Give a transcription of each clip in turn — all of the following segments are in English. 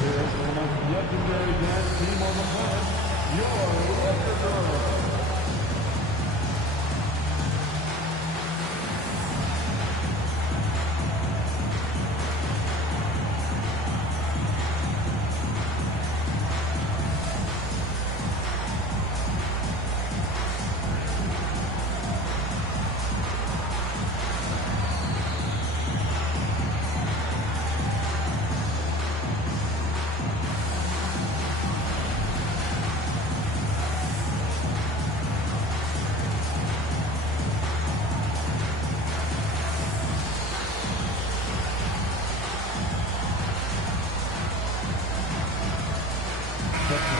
Legendary dance team on the front, your lucky girl.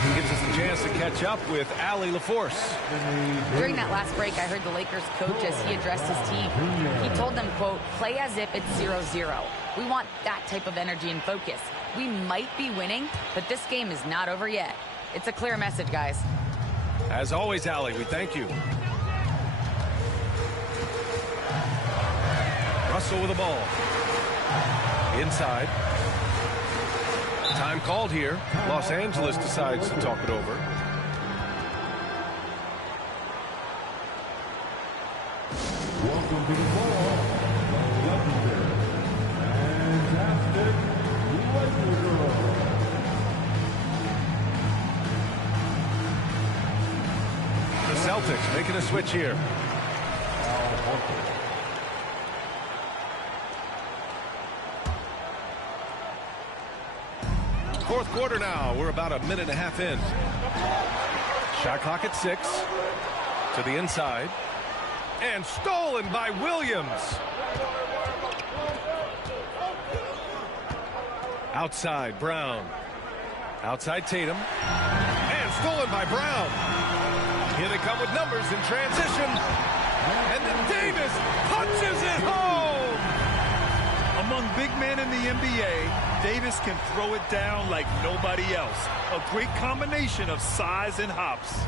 He gives us a chance to catch up with Allie LaForce. During that last break, I heard the Lakers coach as he addressed his team. He told them, quote, play as if it's 0-0. We want that type of energy and focus. We might be winning, but this game is not over yet. It's a clear message, guys. As always, Allie, we thank you. Russell with the ball. Inside. Time called here. Los Angeles decides to talk it over. Welcome to the ball, the legendary, fantastic Laker Girl. The Celtics making a switch here. Fourth quarter now. We're about a minute and a half in. Shot clock at 6. To the inside. And stolen by Williams. Outside, Brown. Outside, Tatum. And stolen by Brown. Here they come with numbers in transition. And then Davis punches it home. Among big men in the NBA, Davis can throw it down like nobody else. A great combination of size and hops.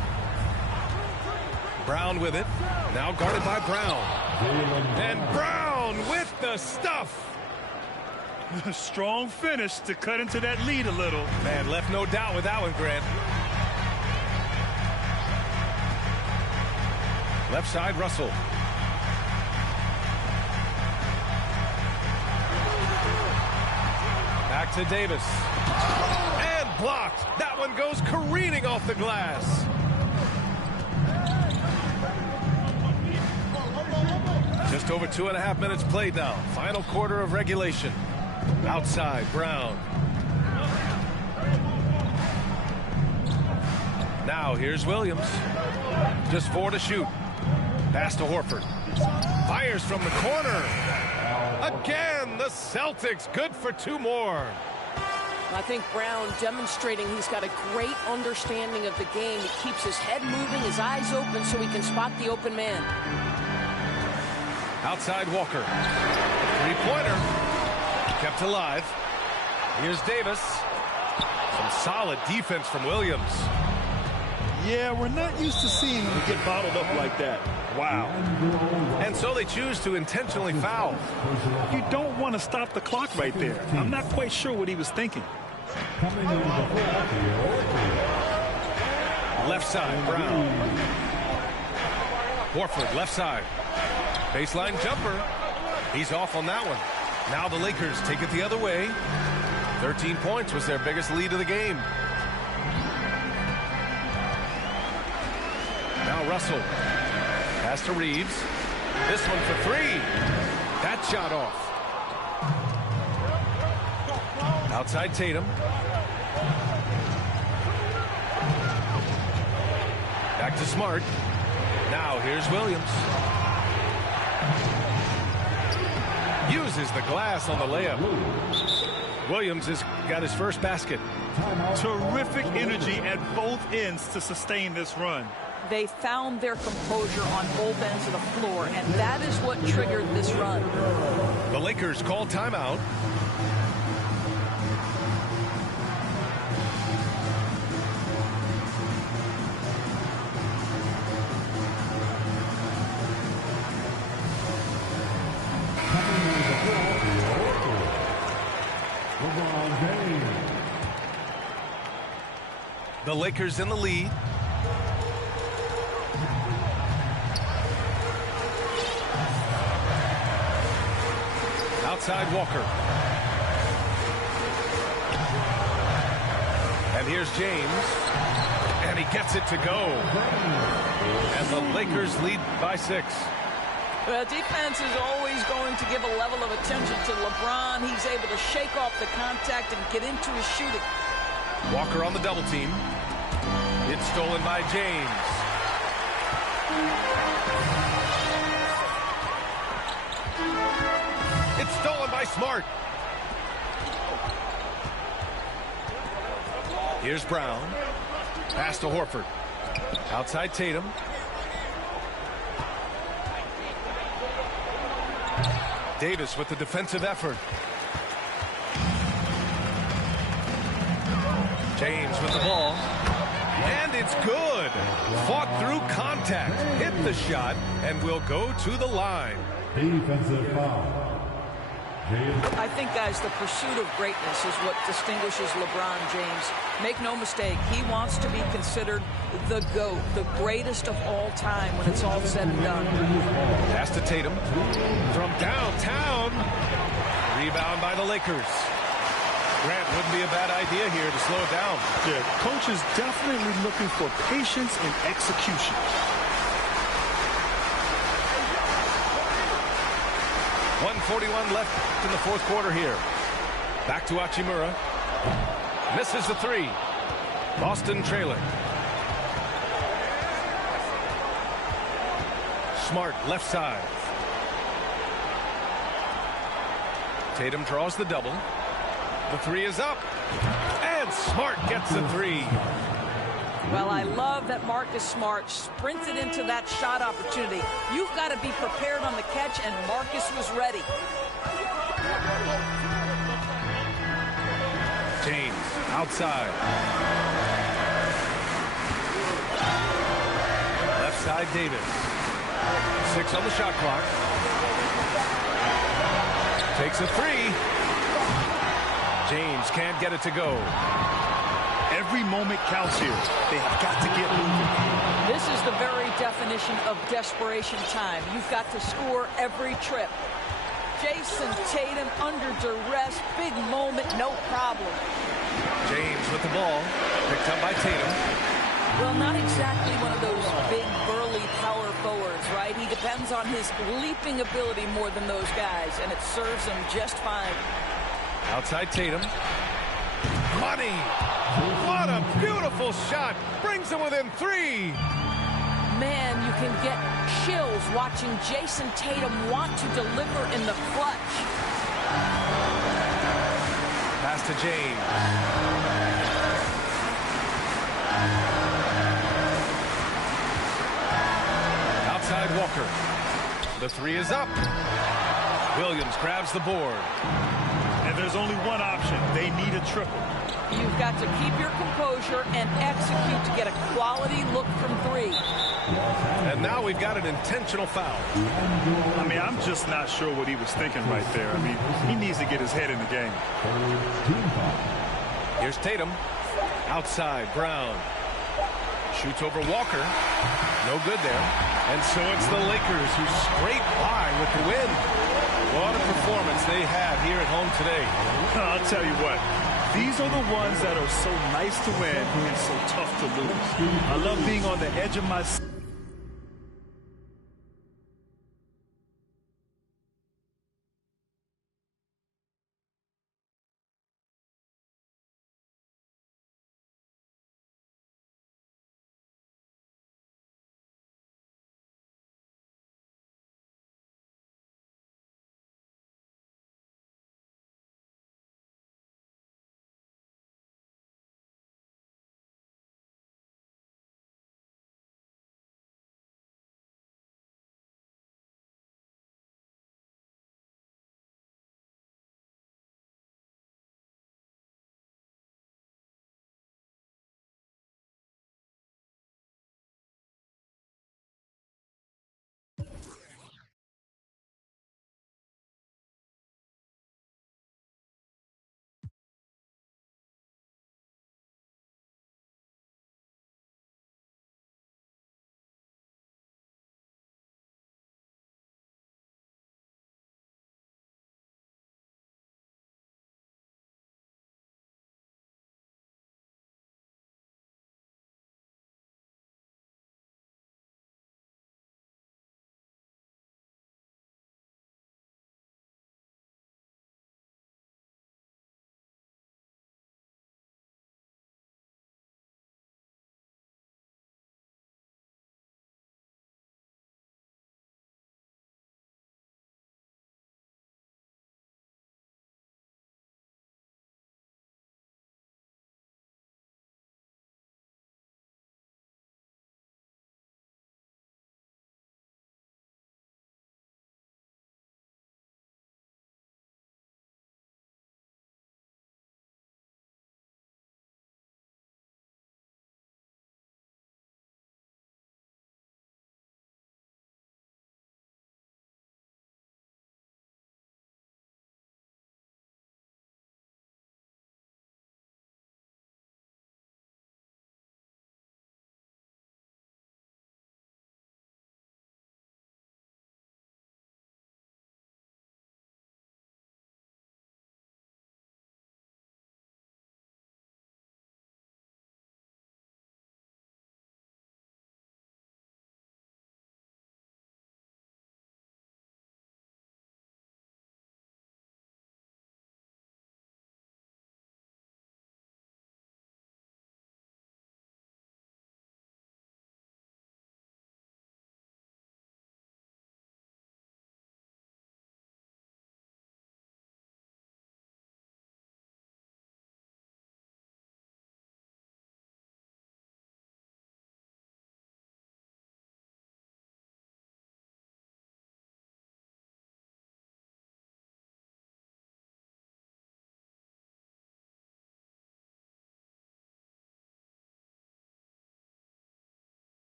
Brown with it. Now guarded by Brown. And Brown with the stuff. Strong finish to cut into that lead a little. Man, left no doubt with that one, Grant. Left side, Russell. Back to Davis. And blocked. That one goes careening off the glass. Just over 2.5 minutes played now. Final quarter of regulation. Outside, Brown. Now here's Williams. Just 4 to shoot. Pass to Horford. Fires from the corner. Again, the Celtics good for 2 more. I think Brown demonstrating he's got a great understanding of the game. He keeps his head moving, his eyes open so he can spot the open man. Outside Walker. 3-pointer. Kept alive. Here's Davis. Some solid defense from Williams. Yeah, we're not used to seeing him get bottled up like that. Wow. And so they choose to intentionally foul. You don't want to stop the clock right there. I'm not quite sure what he was thinking. Left side, Brown. Horford, left side. Baseline jumper. He's off on that one. Now the Lakers take it the other way. 13 points was their biggest lead of the game. Now Russell. Pass to Reeves. This one for 3. That shot off. Outside Tatum. Back to Smart. Now here's Williams. Uses the glass on the layup. Williams has got his first basket. Terrific energy at both ends to sustain this run. They found their composure on both ends of the floor, and that is what triggered this run. The Lakers call timeout. The Lakers in the lead. Outside Walker. And here's James. And he gets it to go. And the Lakers lead by 6. Well, defense is always going to give a level of attention to LeBron. He's able to shake off the contact and get into his shooting. Walker on the double team. It's stolen by James. It's stolen by Smart. Here's Brown. Pass to Horford. Outside Tatum. Davis with the defensive effort. James with the ball. And it's good. Fought through contact. Hit the shot and will go to the line. Defensive foul. I think, guys, the pursuit of greatness is what distinguishes LeBron James. Make no mistake, he wants to be considered the GOAT, the greatest of all time when it's all said and done. Pass to Tatum from downtown. Rebound by the Lakers. Grant, wouldn't be a bad idea here to slow it down. Yeah, coach is definitely looking for patience and execution. .141 left in the fourth quarter here. Back to Hachimura. Misses the 3. Boston trailing. Smart left side. Tatum draws the double. The 3 is up. And Smart gets the 3. Well, I love that Marcus Smart sprinted into that shot opportunity. You've got to be prepared on the catch, and Marcus was ready. James outside. Left side Davis. 6 on the shot clock. Takes a 3. James can't get it to go. Every moment counts here. They have got to get moving. This is the very definition of desperation time. You've got to score every trip. Jason Tatum under duress. Big moment, no problem. James with the ball. Picked up by Tatum. Well, not exactly one of those big, burly power forwards, right? He depends on his leaping ability more than those guys, and it serves him just fine. Outside Tatum. Money. What a beautiful shot. Brings him within 3. Man, you can get chills watching Jason Tatum want to deliver in the clutch. Pass to James. Outside Walker. The 3 is up. Williams grabs the board. And there's only one option. They need a triple. You've got to keep your composure and execute to get a quality look from 3. And now we've got an intentional foul. I mean, I'm just not sure what he was thinking right there. I mean, he needs to get his head in the game. Here's Tatum. Outside, Brown. Shoots over Walker. No good there. And so it's the Lakers who scrape by with the win. What a performance they had here at home today. I'll tell you what. These are the ones that are so nice to win and so tough to lose. I love being on the edge of my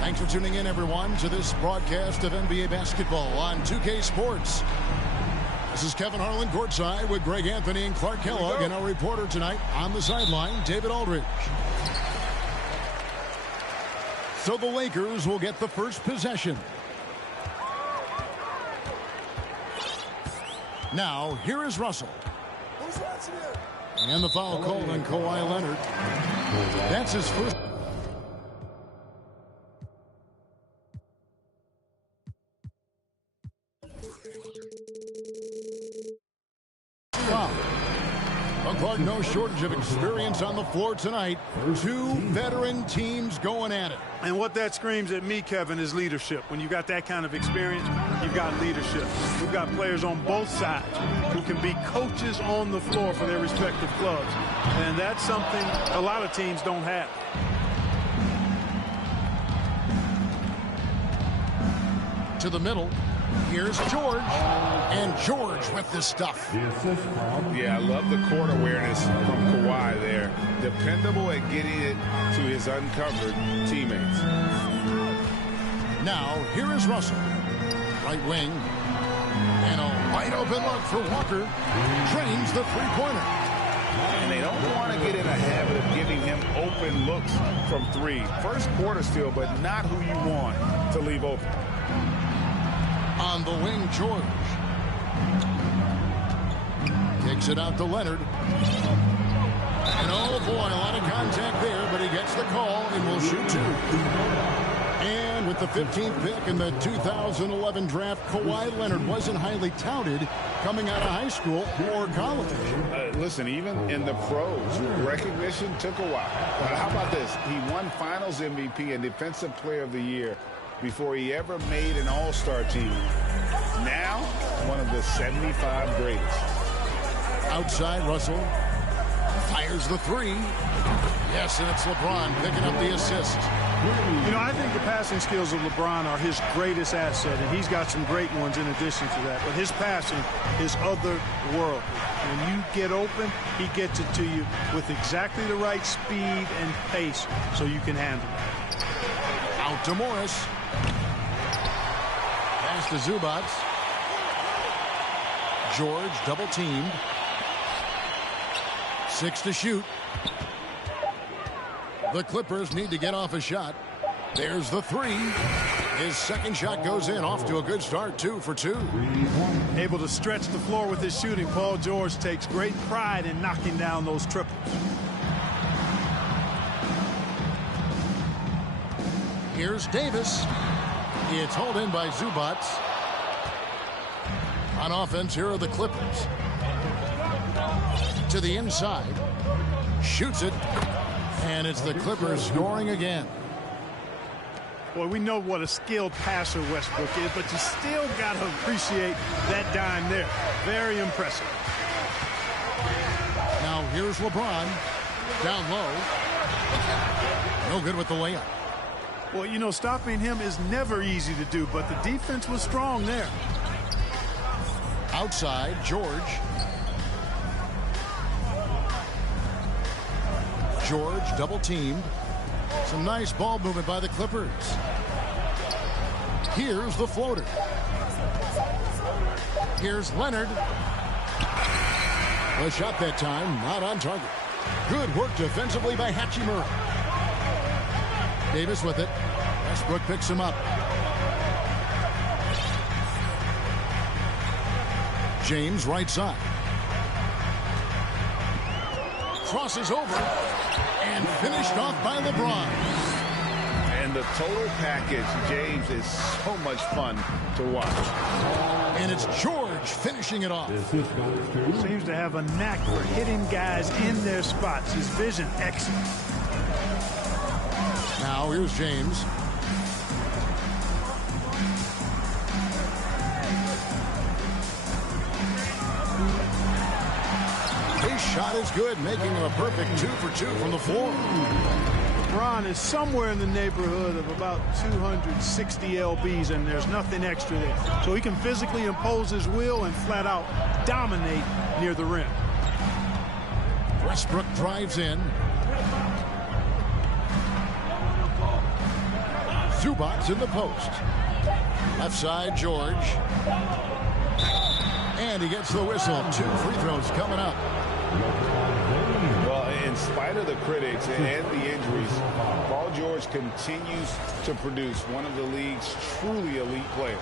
Thanks for tuning in, everyone, to this broadcast of NBA basketball on 2K Sports. This is Kevin Harlan courtside with Greg Anthony and Clark Kellogg, and our reporter tonight on the sideline, David Aldridge. So the Lakers will get the first possession. Now, here is Russell. And the foul called on Kawhi Leonard. That's his first. Clark, no shortage of experience on the floor tonight. Two veteran teams going at it. And what that screams at me, Kevin, is leadership. When you got that kind of experience, you've got leadership. We've got players on both sides who can be coaches on the floor for their respective clubs. And that's something a lot of teams don't have. To the middle. Here's George. And George with the stuff. Yeah, I love the court awareness from Kawhi there. Dependable at getting it to his uncovered teammates. Now, here is Russell. Right wing. And a wide open look for Walker. Drains the three-pointer. And they don't want to get in a habit of giving him open looks from three. First quarter still, but not who you want to leave open. On the wing, George. Kicks it out to Leonard. And oh boy, a lot of contact there, but he gets the call and will shoot two. And with the 15th pick in the 2011 draft, Kawhi Leonard wasn't highly touted coming out of high school or college. Listen, even in the pros, recognition took a while. But how about this? He won Finals MVP and Defensive Player of the Year before he ever made an all-star team. Now, one of the 75 greatest. Outside, Russell fires the three. Yes, and it's LeBron picking up the assist. You know, I think the passing skills of LeBron are his greatest asset, and he's got some great ones in addition to that. But his passing is otherworldly. When you get open, he gets it to you with exactly the right speed and pace so you can handle it. Out to Morris. Pass to Zubac. George double teamed. 6 to shoot. The Clippers need to get off a shot. There's the three. His second shot goes in. Off to a good start. 2 for 2. Able to stretch the floor with his shooting. Paul George takes great pride in knocking down those triples. Here's Davis. It's hauled in by Zubac. On offense, here are the Clippers. To the inside. Shoots it. And it's the Clippers scoring again. Boy, we know what a skilled passer Westbrook is, but you still got to appreciate that dime there. Very impressive. Now here's LeBron. Down low. No good with the layup. Well, you know, stopping him is never easy to do, but the defense was strong there. Outside, George. George double teamed. Some nice ball movement by the Clippers. Here's the floater. Here's Leonard. A shot that time, not on target. Good work defensively by Hachimura. Davis with it. Westbrook picks him up. James right side. Crosses over and finished off by LeBron. And the total package, James, is so much fun to watch. And it's George finishing it off. Seems to have a knack for hitting guys in their spots. His vision excellent. Now here's James. They His shot is good, making him a perfect 2 for 2 from the floor. LeBron is somewhere in the neighborhood of about 260 lbs, and there's nothing extra there. So he can physically impose his will and flat out dominate near the rim. Westbrook drives in. Zubac's in the post. Left side, George. And he gets the whistle. 2 free throws coming up. Well, in spite of the critics and the injuries, Paul George continues to produce one of the league's truly elite players.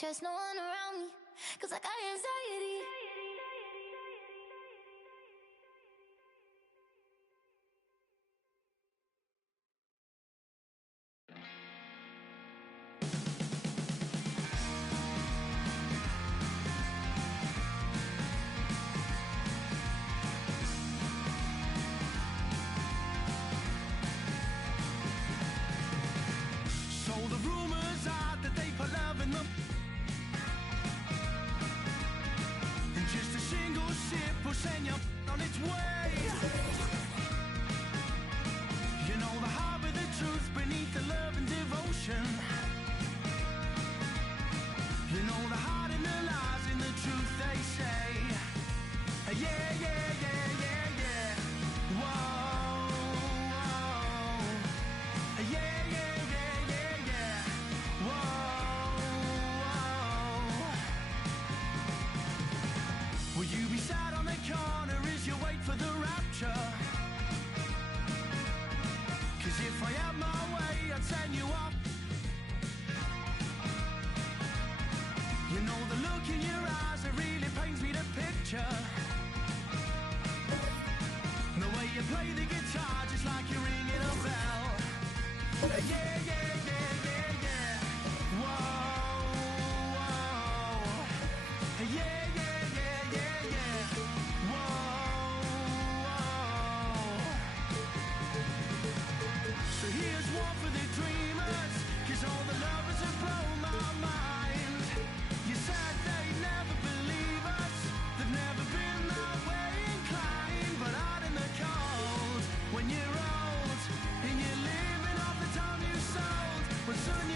Just no one around me, 'cause I got anxiety. So the rumors are that they put love in them. Just a single sip will send you on its way. You know the heart of the truth beneath the love and devotion. You know the heart and the lies in the truth they say. Yeah, yeah, yeah, yeah, yeah. Whoa, whoa. Yeah, yeah, yeah, yeah, yeah. Whoa, whoa. Will you be sat on the corner as you wait for the rapture? 'Cause if I had my way, I'd send you off. You know the look in your eyes, it really paints me the picture. The way you play the guitar, just like you're ringing a bell. Yeah, yeah, yeah, yeah, yeah. Whoa, whoa. Yeah, yeah, yeah, yeah, yeah. Whoa, whoa. So here's one for the dreamers, 'cause all the lovers have blown my mind. You said they'd never believe us, they've never been that way inclined. But out in the cold, when you're old, and you're living off the time you sold, well, soon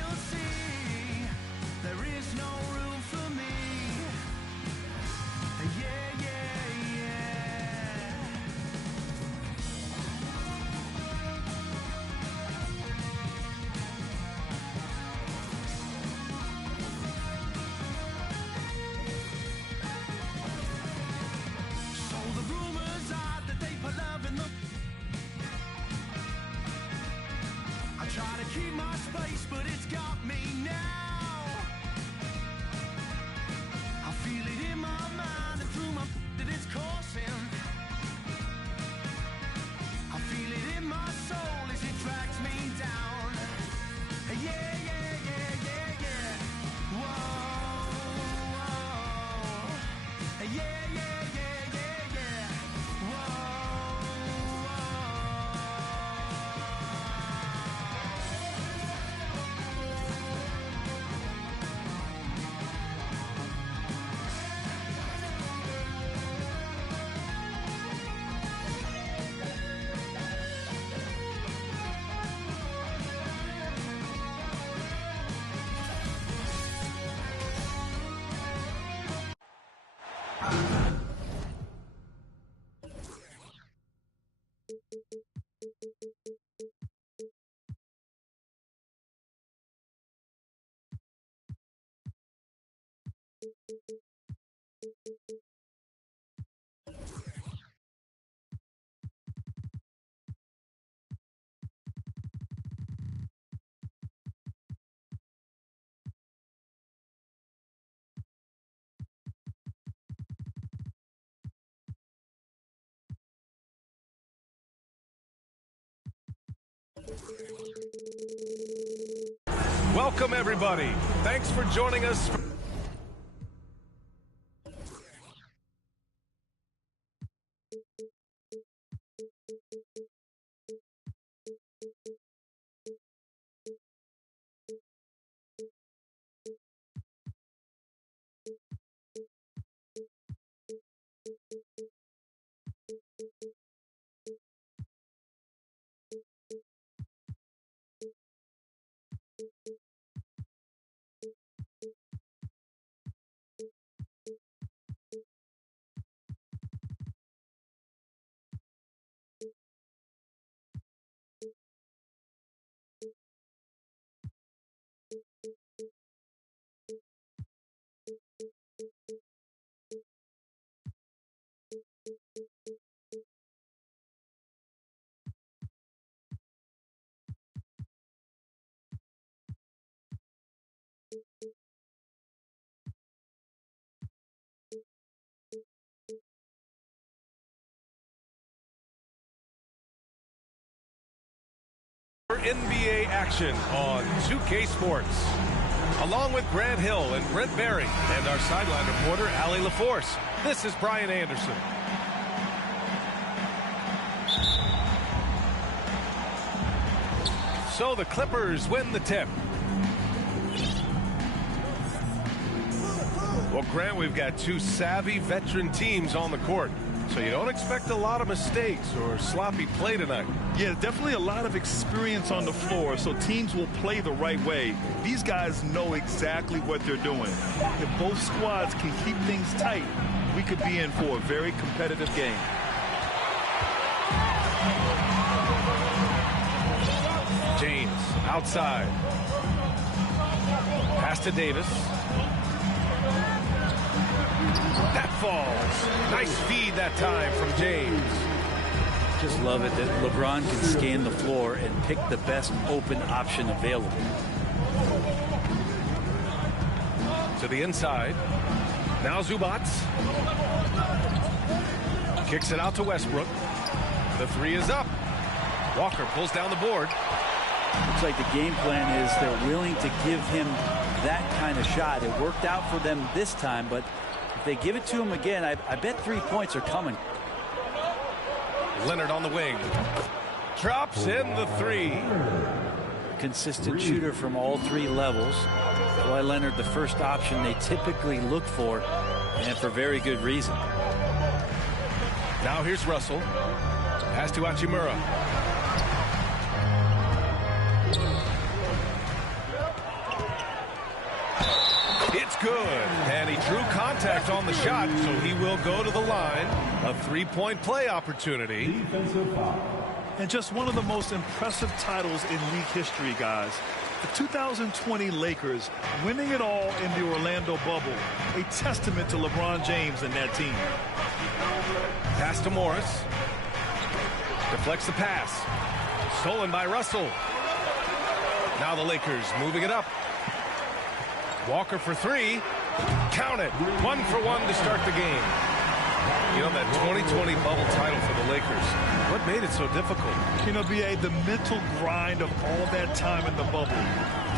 Welcome, everybody. Thanks for joining us. NBA action on 2K Sports. Along with Grant Hill and Brent Barry and our sideline reporter, Allie LaForce, this is Brian Anderson. So the Clippers win the tip. Well, Grant, we've got two savvy veteran teams on the court. So you don't expect a lot of mistakes or sloppy play tonight. Yeah, definitely a lot of experience on the floor, so teams will play the right way. These guys know exactly what they're doing. If both squads can keep things tight, we could be in for a very competitive game. James outside. Pass to Davis. That falls. Nice feed that time from James. Just love it that LeBron can scan the floor and pick the best open option available. To the inside. Now Zubac. Kicks it out to Westbrook. The three is up. Walker pulls down the board. Looks like the game plan is they're willing to give him that kind of shot. It worked out for them this time, but if they give it to him again, I bet 3 points are coming. Leonard on the wing. Drops in the three. Consistent shooter from all three levels. Kawhi Leonard, the first option they typically look for, and for very good reason. Now here's Russell. Pass to Hachimura. It's good. And he drew contact on the shot, so he will go to the line. A three-point play opportunity. And just one of the most impressive titles in league history, guys. The 2020 Lakers winning it all in the Orlando bubble. A testament to LeBron James and that team. Pass to Morris. Deflects the pass. Stolen by Russell. Now the Lakers moving it up. Walker for three. Count it. 1 for 1 to start the game. You know, that 2020 bubble title for the Lakers, what made it so difficult? You know, B.A., the mental grind of all that time in the bubble.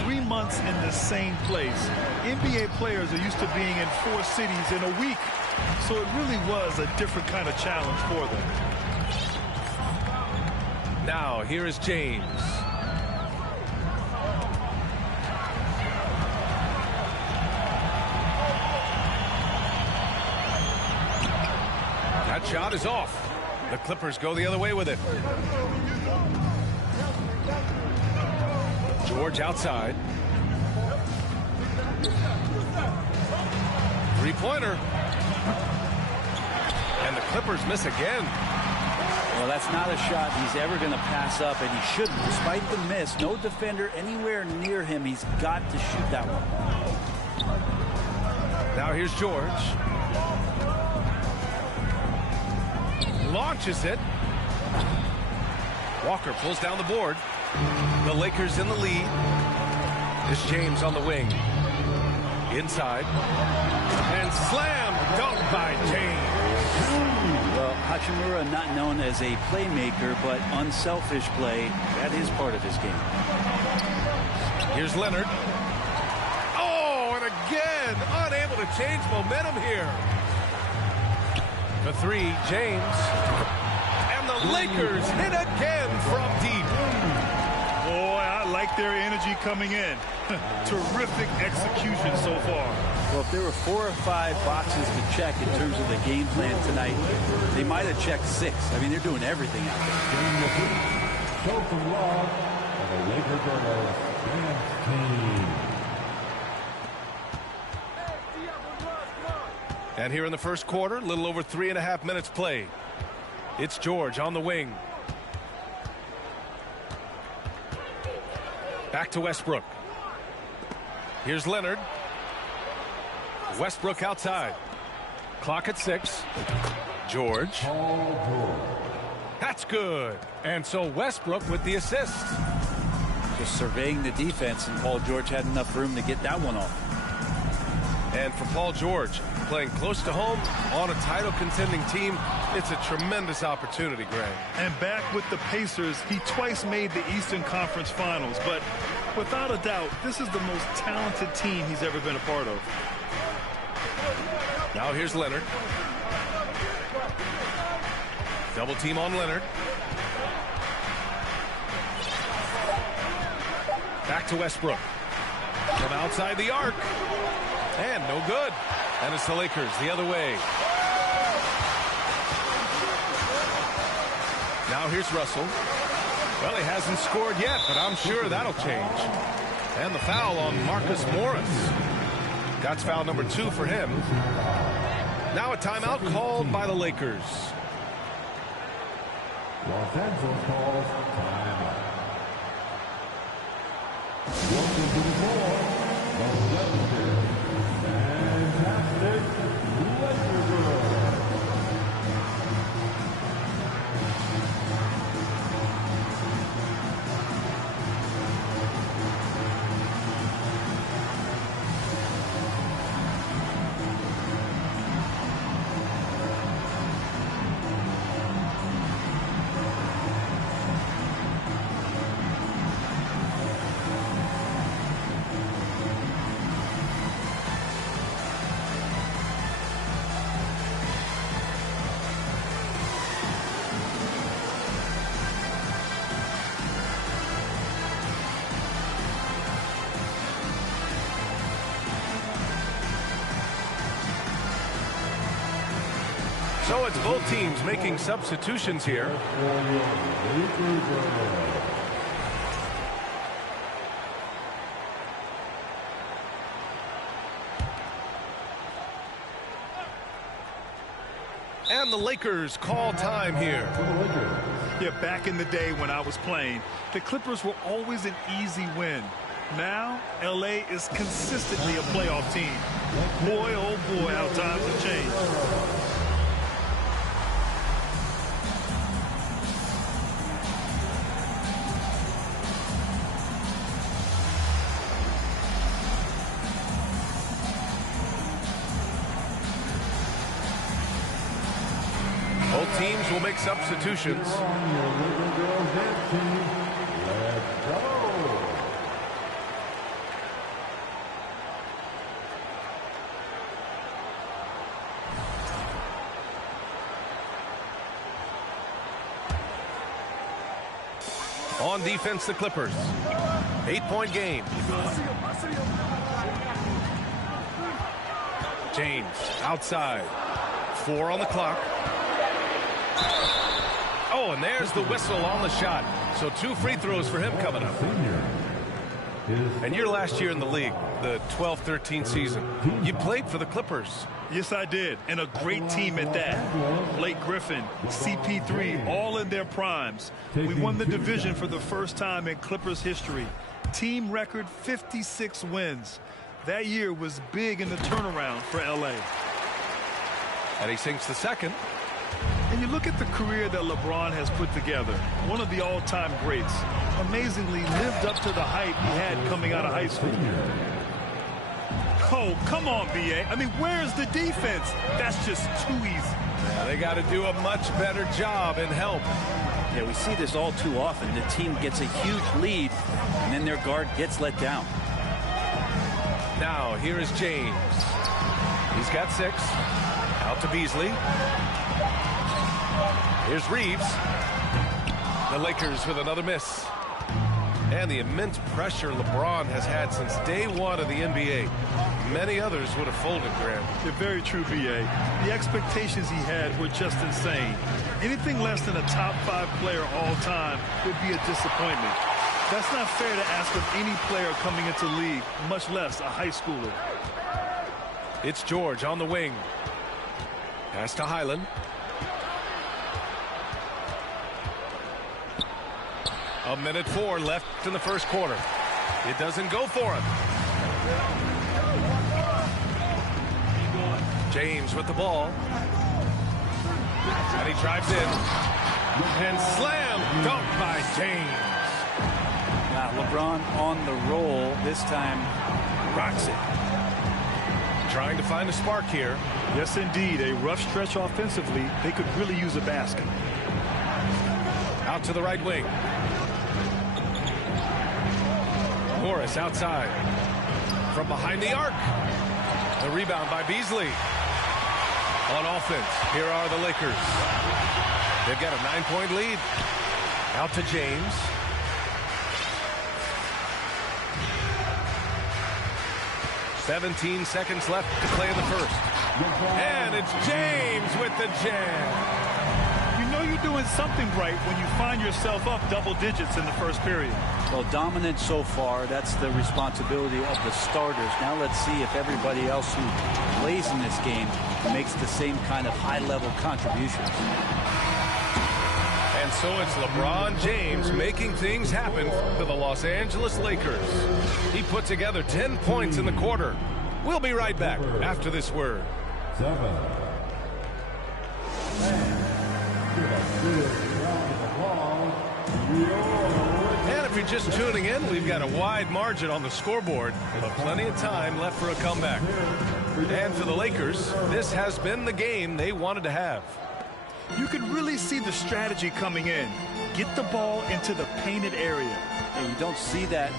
3 months in the same place. NBA players are used to being in 4 cities in a week. So it really was a different kind of challenge for them. Now, here is James. That shot is off. The Clippers go the other way with it. George outside. Three-pointer. And the Clippers miss again. Well, that's not a shot he's ever going to pass up, and he shouldn't. Despite the miss, no defender anywhere near him. He's got to shoot that one. Now here's George. Launches it. Walker pulls down the board. The Lakers in the lead. It's James on the wing. Inside. And slam dunk by James. Well, Hachimura not known as a playmaker, but unselfish play. That is part of his game. Here's Leonard. Oh, and again, unable to change momentum here. The three, James. And the Lakers hit again from deep. Boy, I like their energy coming in. Terrific execution so far. Well, if there were 4 or 5 boxes to check in terms of the game plan tonight, they might have checked 6. I mean, they're doing everything out there. Show some love for the Laker Girls dance team. And here in the first quarter, a little over 3.5 minutes played. It's George on the wing. Back to Westbrook. Here's Leonard. Westbrook outside. Clock at 6. George. That's good. And so Westbrook with the assist. Just surveying the defense, and Paul George had enough room to get that one off. And for Paul George, playing close to home on a title contending team, it's a tremendous opportunity, Greg. And back with the Pacers, he twice made the Eastern Conference Finals, but without a doubt, this is the most talented team he's ever been a part of. Now here's Leonard. Double team on Leonard. Back to Westbrook. From outside the arc. And no good. And it's the Lakers the other way. Now here's Russell. Well, he hasn't scored yet, but I'm sure that'll change. And the foul on Marcus Morris. That's foul number 2 for him. Now a timeout called by the Lakers. Los Angeles calls timeout. Welcome to the floor, the legendary, fantastic Laker Girls. So it's both teams making substitutions here. And the Lakers call time here. Yeah, back in the day when I was playing, the Clippers were always an easy win. Now, LA is consistently a playoff team. Boy, oh boy, how times have changed. Both teams will make substitutions. Let's go. On defense, the Clippers. 8-point game. James outside. 4 on the clock. Oh, and there's the whistle on the shot. So 2 free throws for him coming up. And your last year in the league, the 12-13 season, you played for the Clippers. Yes, I did, and a great team at that. Blake Griffin, CP3, all in their primes. We won the division for the first time in Clippers history. Team record 56 wins. That year was big in the turnaround for LA. And he sinks the second. And you look at the career that LeBron has put together, one of the all-time greats, amazingly lived up to the hype he had coming out of high school. Oh, come on, B.A. I mean, where's the defense? That's just too easy. Yeah, they got to do a much better job in help. Yeah, we see this all too often. The team gets a huge lead, and then their guard gets let down. Now, here is James. He's got 6. Out to Beasley. Here's Reeves. The Lakers with another miss. And the immense pressure LeBron has had since day one of the NBA. Many others would have folded, Graham. You're very true, B.A. The expectations he had were just insane. Anything less than a top 5 player all time would be a disappointment. That's not fair to ask of any player coming into the league, much less a high schooler. It's George on the wing. Pass to Highland. A minute 4 left in the first quarter. It doesn't go for him. James with the ball. And he drives in. And slam dunk by James. Now LeBron on the roll. This time rocks it. Trying to find a spark here. Yes, indeed. A rough stretch offensively. They could really use a basket. Out to the right wing. Morris outside. From behind the arc. The rebound by Beasley. On offense, here are the Lakers. They've got a 9-point lead. Out to James. "17 seconds left to play in the first." And it's James with the jam. You know you're doing something right when you find yourself up double digits in the first period. Well, dominant so far. That's the responsibility of the starters. Now let's see if everybody else who plays in this game makes the same kind of high-level contributions. And so it's LeBron James making things happen for the Los Angeles Lakers. He put together 10 points in the quarter. We'll be right back after this word. 7. And if you're just tuning in, we've got a wide margin on the scoreboard, but plenty of time left for a comeback. And for the Lakers, this has been the game they wanted to have. You can really see the strategy coming in. Get the ball into the painted area. And you don't see that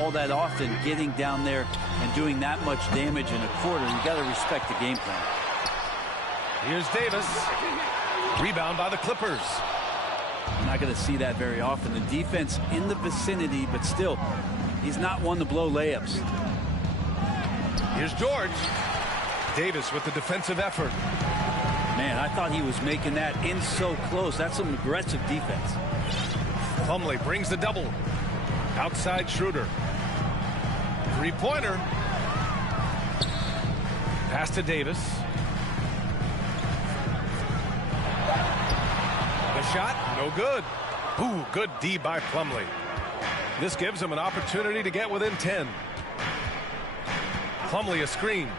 all that often, getting down there and doing that much damage in a quarter. You got to respect the game plan. Here's Davis. Rebound by the Clippers. You're not going to see that very often. The defense in the vicinity, but still, he's not one to blow layups. Here's George. Davis with the defensive effort. Man, I thought he was making that in so close. That's some aggressive defense. Plumlee brings the double. Outside Schroeder. Three-pointer. Pass to Davis. The shot, no good. Ooh, good D by Plumlee. This gives him an opportunity to get within 10. Plumlee a screen.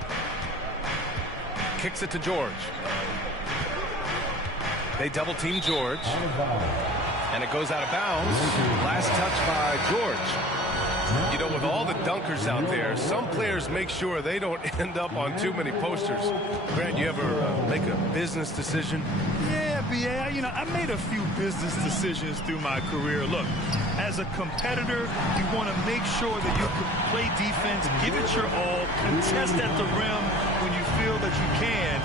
Kicks it to George. They double team George. And it goes out of bounds. Last touch by George. You know, with all the dunkers out there, some players make sure they don't end up on too many posters. Grant, you ever make a business decision? Yeah, B.A., you know, I made a few business decisions through my career. Look, as a competitor, you want to make sure that you can play defense, give it your all, contest at the rim when you feel that you can.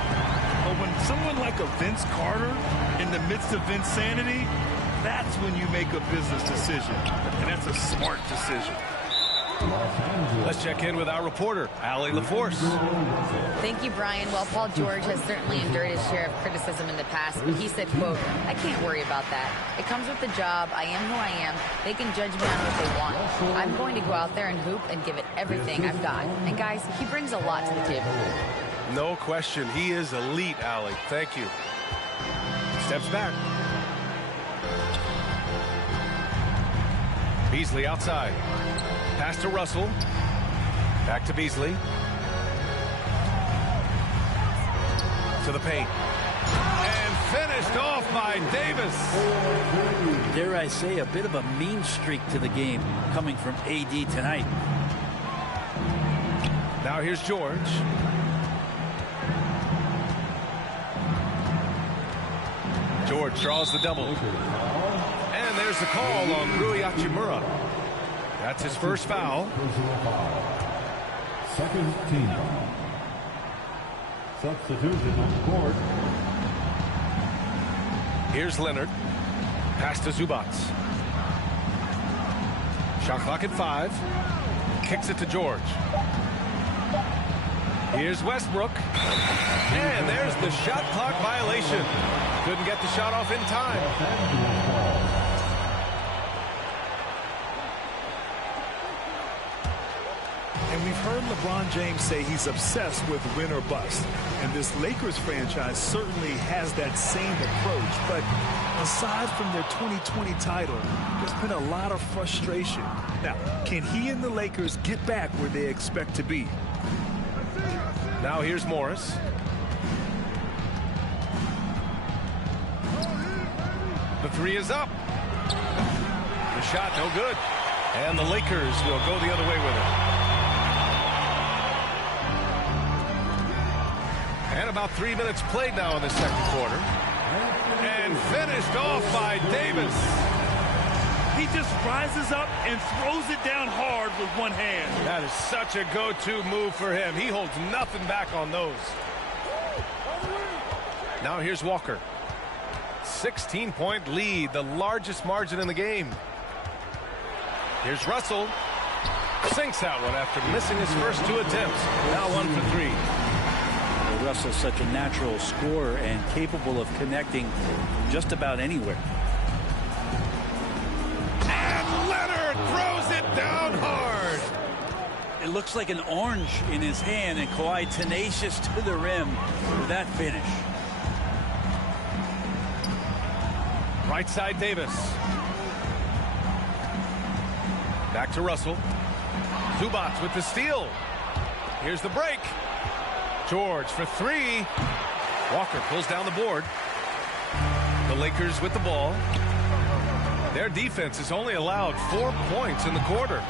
But when someone like a Vince Carter in the midst of insanity, that's when you make a business decision. And that's a smart decision. Let's check in with our reporter, Allie LaForce. Thank you, Brian. Well, Paul George has certainly endured his share of criticism in the past, but he said, quote, "I can't worry about that. It comes with the job. I am who I am. They can judge me on what they want. I'm going to go out there and hoop and give it everything I've got." And guys, he brings a lot to the table. No question. He is elite, Allie. Thank you. Steps back. Beasley outside. Pass to Russell. Back to Beasley. To the paint. And finished off by Davis. Dare I say, a bit of a mean streak to the game coming from AD tonight. Now here's George. George draws the double. And there's the call on Rui Hachimura. That's his first foul. Second team. Substitution on court. Here's Leonard. Pass to Zubac. Shot clock at 5. Kicks it to George. Here's Westbrook. And there's the shot clock violation. Couldn't get the shot off in time. And we've heard LeBron James say he's obsessed with win or bust. And this Lakers franchise certainly has that same approach. But aside from their 2020 title, there's been a lot of frustration. Now, can he and the Lakers get back where they expect to be? Now here's Morris. The three is up. The shot no good. And the Lakers will go the other way with it. And about 3 minutes played now in the second quarter. And finished off by Davis. He just rises up and throws it down hard with one hand. That is such a go-to move for him. He holds nothing back on those. Now here's Walker. 16-point lead, the largest margin in the game. Here's Russell. Sinks that one after missing his first 2 attempts. Now 1 for 3. Russell's such a natural scorer and capable of connecting from just about anywhere. And Leonard throws it down hard. It looks like an orange in his hand, and Kawhi tenacious to the rim with that finish. Right side Davis. Back to Russell. Zubac with the steal. Here's the break. George for 3. Walker pulls down the board. The Lakers with the ball. Their defense has only allowed 4 points in the quarter.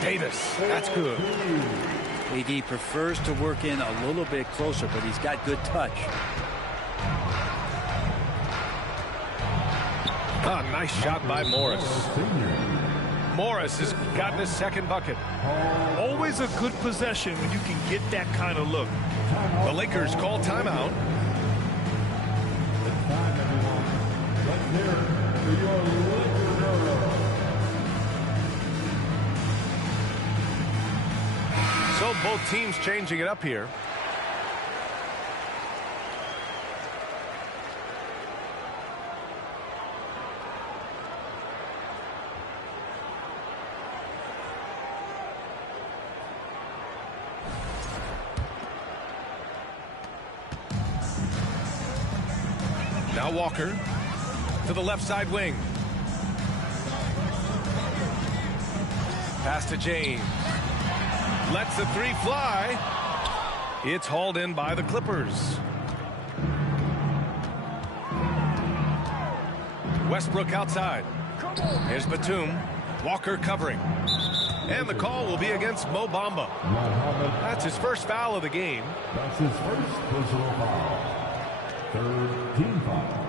Davis, that's good. AD prefers to work in a little bit closer, but he's got good touch. Ah, nice shot by Morris. Morris has gotten his second bucket. Always a good possession when you can get that kind of look. The Lakers call timeout. It's time, everyone. Let's hear it for your Lakers. So both teams changing it up here. Now Walker to the left side wing. Pass to James. Lets the 3 fly. It's hauled in by the Clippers. Westbrook outside. Here's Batum. Walker covering. And the call will be against Mo Bamba. That's his first foul of the game. That's his first personal foul. Third team foul.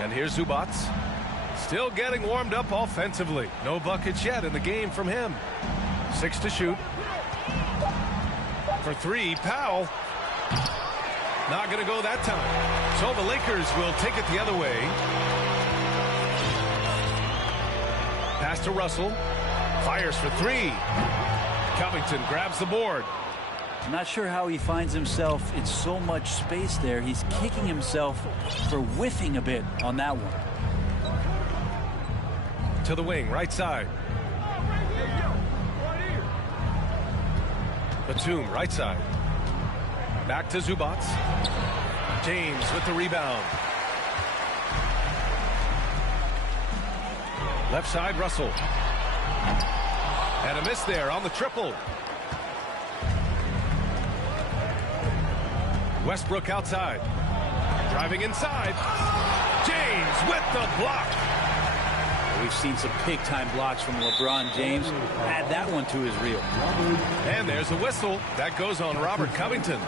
And here's Zubac. Still getting warmed up offensively. No buckets yet in the game from him. 6 to shoot. For 3, Powell. Not going to go that time. So the Lakers will take it the other way. Pass to Russell. Fires for 3. Covington grabs the board. I'm not sure how he finds himself in so much space there. He's kicking himself for whiffing a bit on that one. To the wing, right side. Batum, right side. Back to Zubac. James with the rebound. Left side, Russell. And a miss there on the triple. Westbrook outside. Driving inside. James with the block. We've seen some big-time blocks from LeBron James. Add that one to his reel. And there's a whistle. That goes on Robert Covington.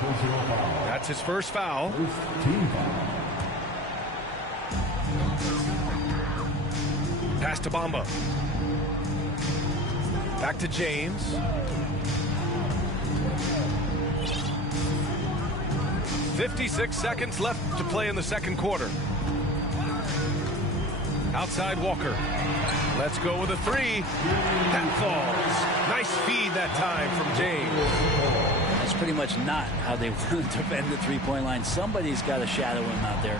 That's his first foul. Pass to Bamba. Back to James. 56 seconds left to play in the second quarter. Outside Walker. Let's go with a three. That falls. Nice feed that time from James. That's pretty much not how they want to defend the three-point line. Somebody's got to shadow him out there.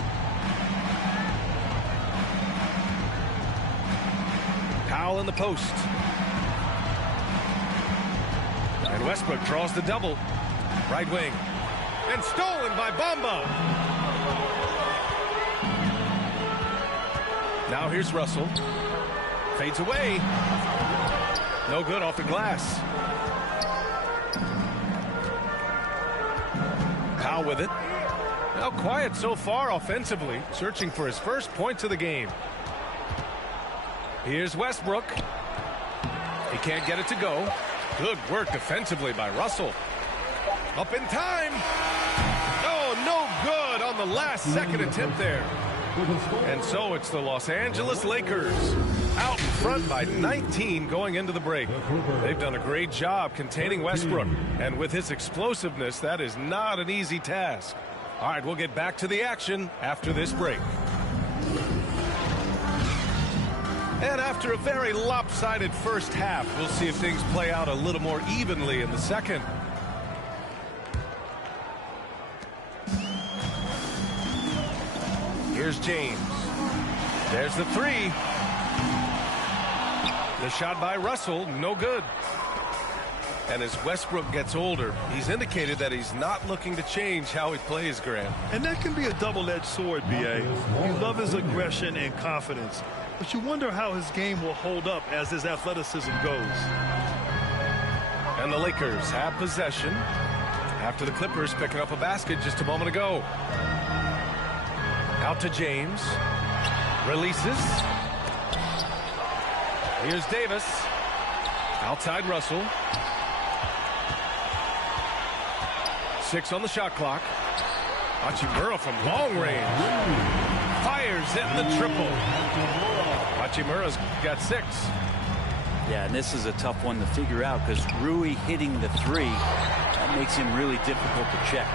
Powell in the post. And Westbrook draws the double. Right wing. And stolen by Bamba. Now here's Russell. Fades away. No good off the glass. Powell with it. Now quiet so far offensively. Searching for his first points of the game. Here's Westbrook. He can't get it to go. Good work defensively by Russell. Up in time. Oh, no good on the last second attempt there. And so it's the Los Angeles Lakers out in front by 19 going into the break. They've done a great job containing Westbrook. And with his explosiveness, that is not an easy task. All right, we'll get back to the action after this break. And after a very lopsided first half, we'll see if things play out a little more evenly in the second. Here's James. There's the three. The shot by Russell, no good. And as Westbrook gets older, he's indicated that he's not looking to change how he plays, Grant. And that can be a double-edged sword, B.A. You love his aggression and confidence, but you wonder how his game will hold up as his athleticism goes. And the Lakers have possession after the Clippers picking up a basket just a moment ago. Out to James. Releases. Here's Davis. Outside Russell. 6 on the shot clock. Hachimura from long range. Fires in the triple. Hachimura's got 6. Yeah, and this is a tough one to figure out because Rui hitting the three, that makes him really difficult to check.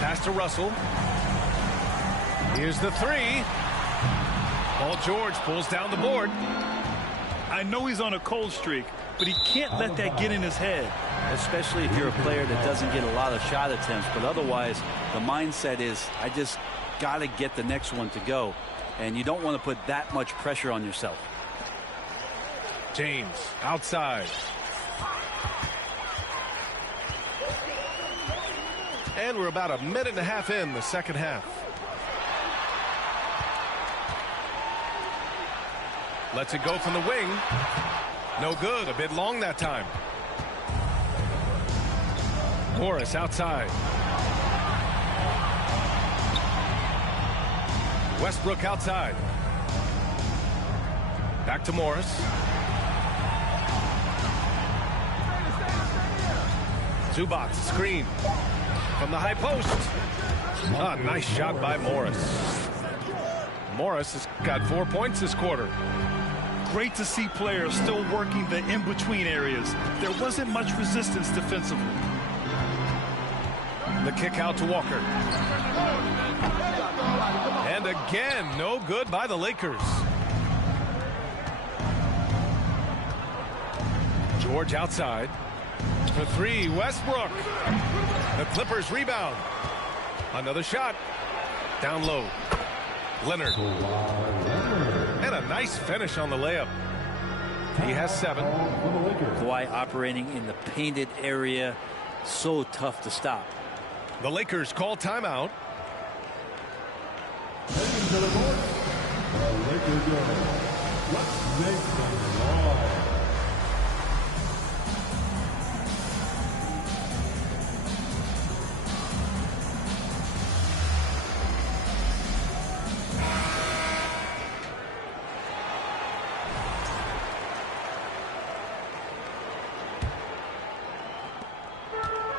Pass to Russell. Here's the three. Paul George pulls down the board. I know he's on a cold streak, but he can't let that get in his head. Especially if you're a player that doesn't get a lot of shot attempts, but otherwise the mindset is I just got to get the next one to go, and you don't want to put that much pressure on yourself. James outside. And we're about a minute and a half in the second half. Lets it go from the wing. No good. A bit long that time. Morris outside. Westbrook outside. Back to Morris. Zubac screen from the high post. Ah, nice shot by Morris. Morris has got 4 points this quarter. Great to see players still working the in-between areas. There wasn't much resistance defensively. The kick out to Walker. And again, no good by the Lakers. George outside. For three, Westbrook. The Clippers rebound. Another shot. Down low. Leonard. And a nice finish on the layup. He has 7. Kawhi operating in the painted area. So tough to stop. The Lakers call timeout. the court, the Lakers go. Let's make some noise.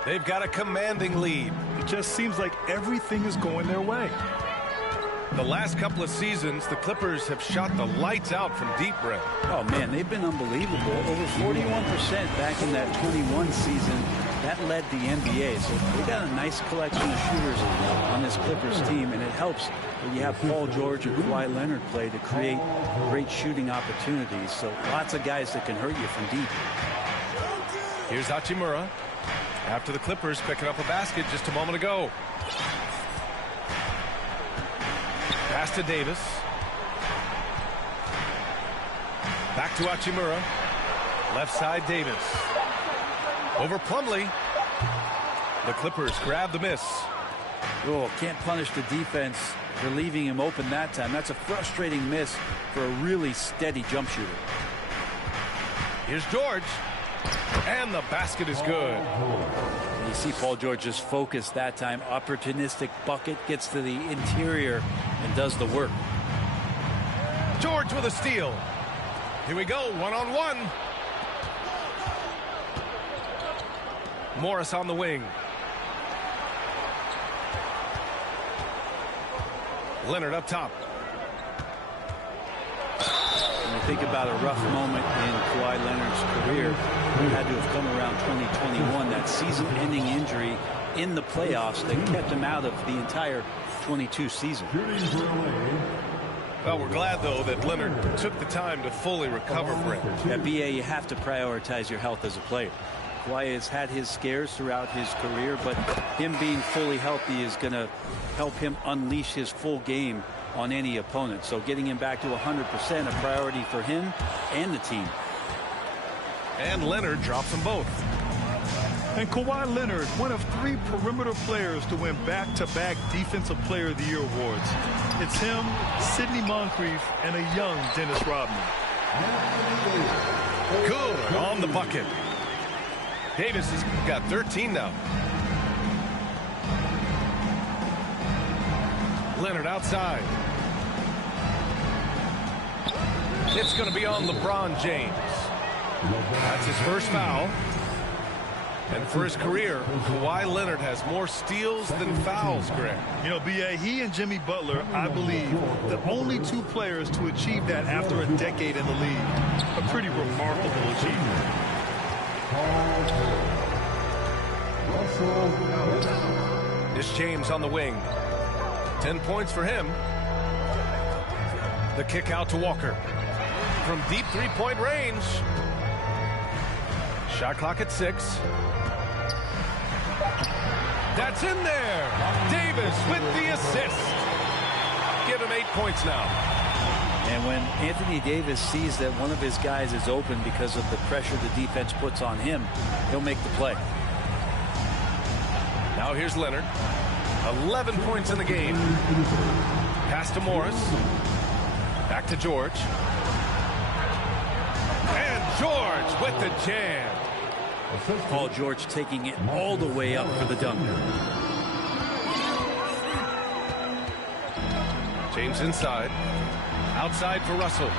They've got a commanding lead. It just seems like everything is going their way. The last couple of seasons, the Clippers have shot the lights out from deep, Brent. Oh, man, they've been unbelievable. Over 41% back in that 21 season. That led the NBA. So they got a nice collection of shooters on this Clippers team, and it helps when you have Paul George and Kawhi Leonard play to create great shooting opportunities. So lots of guys that can hurt you from deep. Here's Hachimura. After the Clippers picking up a basket just a moment ago. Pass to Davis. Back to Hachimura. Left side Davis. Over Plumlee. The Clippers grab the miss. Oh, can't punish the defense for leaving him open that time. That's a frustrating miss for a really steady jump shooter. Here's George. And the basket is good. You see Paul George just focused that time. Opportunistic bucket, gets to the interior and does the work. George with a steal. Here we go, one-on-one. Morris on the wing. Leonard up top. When you think about a rough moment in Kawhi Leonard's career, it had to have come around 2021, that season-ending injury in the playoffs that kept him out of the entire 22 season. Well, we're glad, though, that Leonard took the time to fully recover for it. At BA, you have to prioritize your health as a player. Kawhi has had his scares throughout his career, but him being fully healthy is going to help him unleash his full game on any opponent. So getting him back to 100% a priority for him and the team. And Leonard drops them both. And Kawhi Leonard, one of 3 perimeter players to win back-to-back Defensive Player of the Year awards. It's him, Sidney Moncrief, and a young Dennis Rodman. Good on the bucket. Davis has got 13 now. Leonard outside. It's going to be on LeBron James. That's his first foul. And for his career, Kawhi Leonard has more steals than fouls, Greg. You know, B.A., he and Jimmy Butler, I believe, the only 2 players to achieve that after a decade in the league. A pretty remarkable achievement. It's James on the wing. 10 points for him. The kick out to Walker. From deep three-point range. Shot clock at 6. That's in there. Davis with the assist. Give him 8 points now. And when Anthony Davis sees that one of his guys is open because of the pressure the defense puts on him, he'll make the play. Now here's Leonard. 11 points in the game. Pass to Morris. Back to George. And George with the jam. Paul George taking it all the way up for the dunk. James inside. Outside for Russell.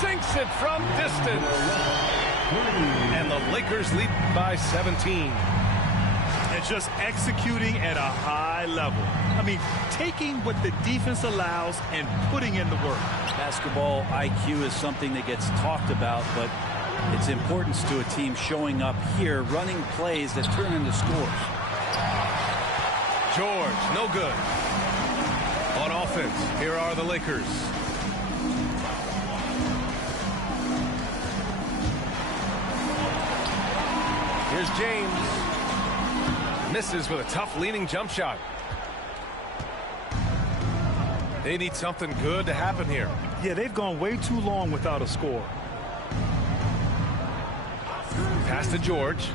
Sinks it from distance. And the Lakers lead by 17. And just executing at a high level. I mean, taking what the defense allows and putting in the work. Basketball IQ is something that gets talked about, but its importance to a team showing up here, running plays that turn into scores. George, no good. On offense, here are the Lakers. Here's James. Misses with a tough leaning jump shot. They need something good to happen here. Yeah, they've gone way too long without a score. Pass to George.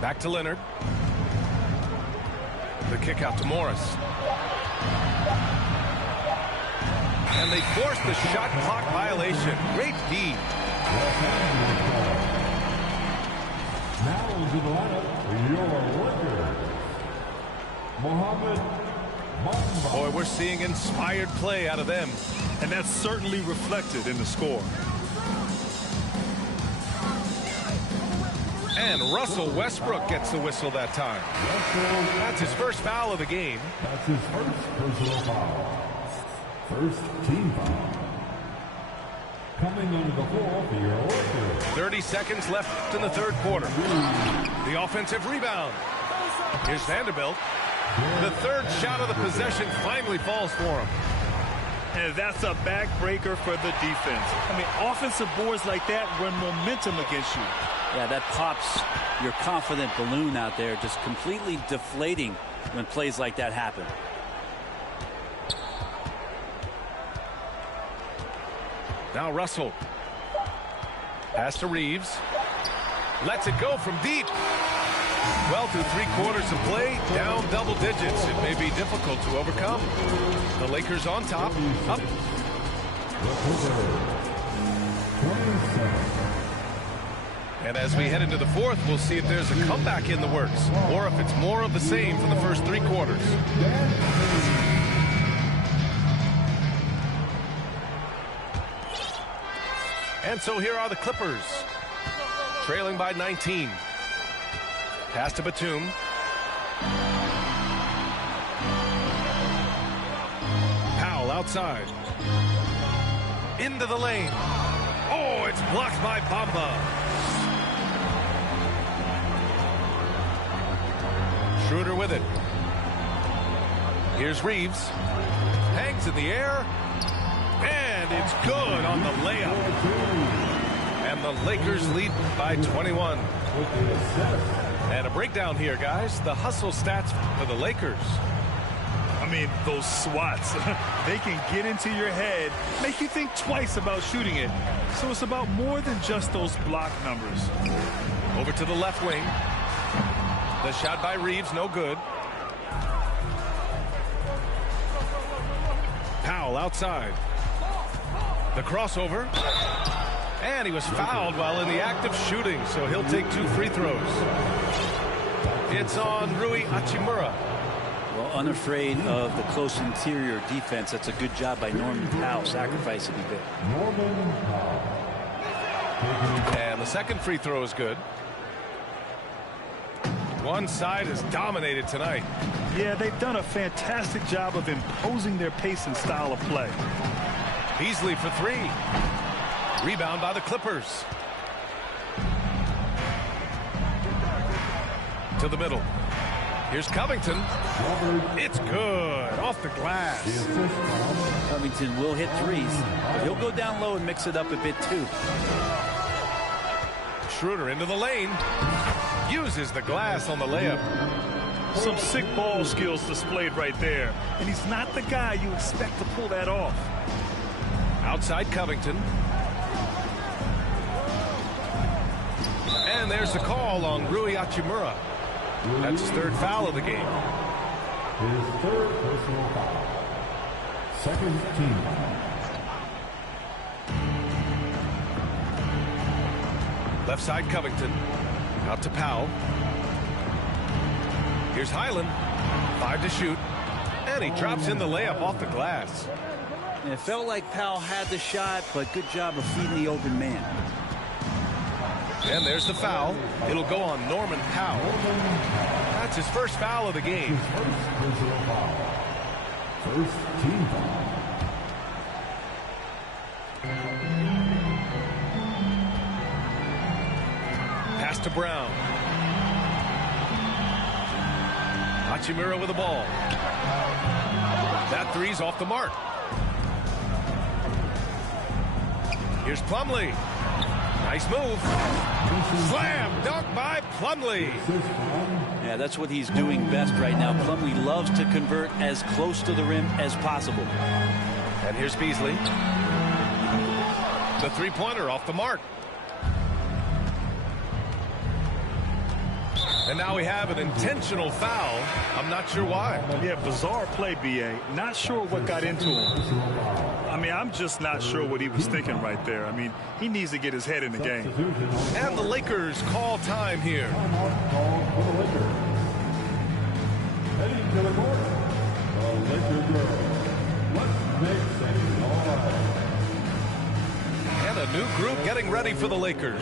Back to Leonard. The kick out to Morris. And they force the shot clock violation. Great D. Now into the lineup, your worker, Mohamed Mamba. Boy, we're seeing inspired play out of them. And that's certainly reflected in the score. And Russell Westbrook gets the whistle that time. That's his first foul of the game. That's his first personal foul. First team foul. Coming under the floor for your worker. 30 seconds left in the third quarter. The offensive rebound. Here's Vanderbilt. The third shot of the possession finally falls for him. And that's a backbreaker for the defense. I mean, offensive boards like that run momentum against you. Yeah, that pops your confident balloon out there, just completely deflating when plays like that happen. Now Russell. Pass to Reeves. Lets it go from deep. Well, through 3 quarters of play, down double digits. It may be difficult to overcome. The Lakers on top. Up. And as we head into the fourth, we'll see if there's a comeback in the works, or if it's more of the same from the first 3 quarters. And so here are the Clippers, trailing by 19. Pass to Batum. Powell outside. Into the lane. Oh, it's blocked by Bamba. Schroeder with it. Here's Reeves. Hangs in the air. And it's good on the layup. And the Lakers lead by 21. And a breakdown here, guys. The hustle stats for the Lakers. I mean, those swats, they can get into your head, make you think twice about shooting it. So it's about more than just those block numbers. Over to the left wing. The shot by Reeves, no good. Powell outside. The crossover. And he was fouled while in the act of shooting, so he'll take 2 free throws. It's on Rui Hachimura. Well, unafraid of the close interior defense. That's a good job by Norman Powell, sacrificing a bit. Norman Powell. And the second free throw is good. One side is dominated tonight. Yeah, they've done a fantastic job of imposing their pace and style of play. Beasley for 3. Rebound by the Clippers. To the middle. Here's Covington. It's good. Off the glass. Covington will hit threes, but he'll go down low and mix it up a bit too. Schroeder into the lane. Uses the glass on the layup. Some sick ball skills displayed right there. And he's not the guy you expect to pull that off. Outside Covington. And there's the call on Rui Hachimura. That's his 3rd foul of the game. His 3rd personal foul. 2nd team foul. Left side Covington. Out to Powell. Here's Highland. 5 to shoot. And he drops in the layup off the glass. And it felt like Powell had the shot, but good job of feeding the open man. And there's the foul. It'll go on Norman Powell. That's his first foul of the game. First personal foul. First team foul. Pass to Brown. Hachimura with the ball. That three's off the mark. Here's Plumlee. Nice move. Slam dunk by Plumlee. Yeah, that's what he's doing best right now. Plumlee loves to convert as close to the rim as possible. And here's Beasley. The three-pointer off the mark. And now we have an intentional foul. I'm not sure why. Yeah, bizarre play, B.A. Not sure what got into him. I mean, I'm just not sure what he was thinking right there. I mean, he needs to get his head in the game. And the Lakers call time here. Heading to the court, the Lakers girls. Let's make things all right. And a new group getting ready for the Lakers.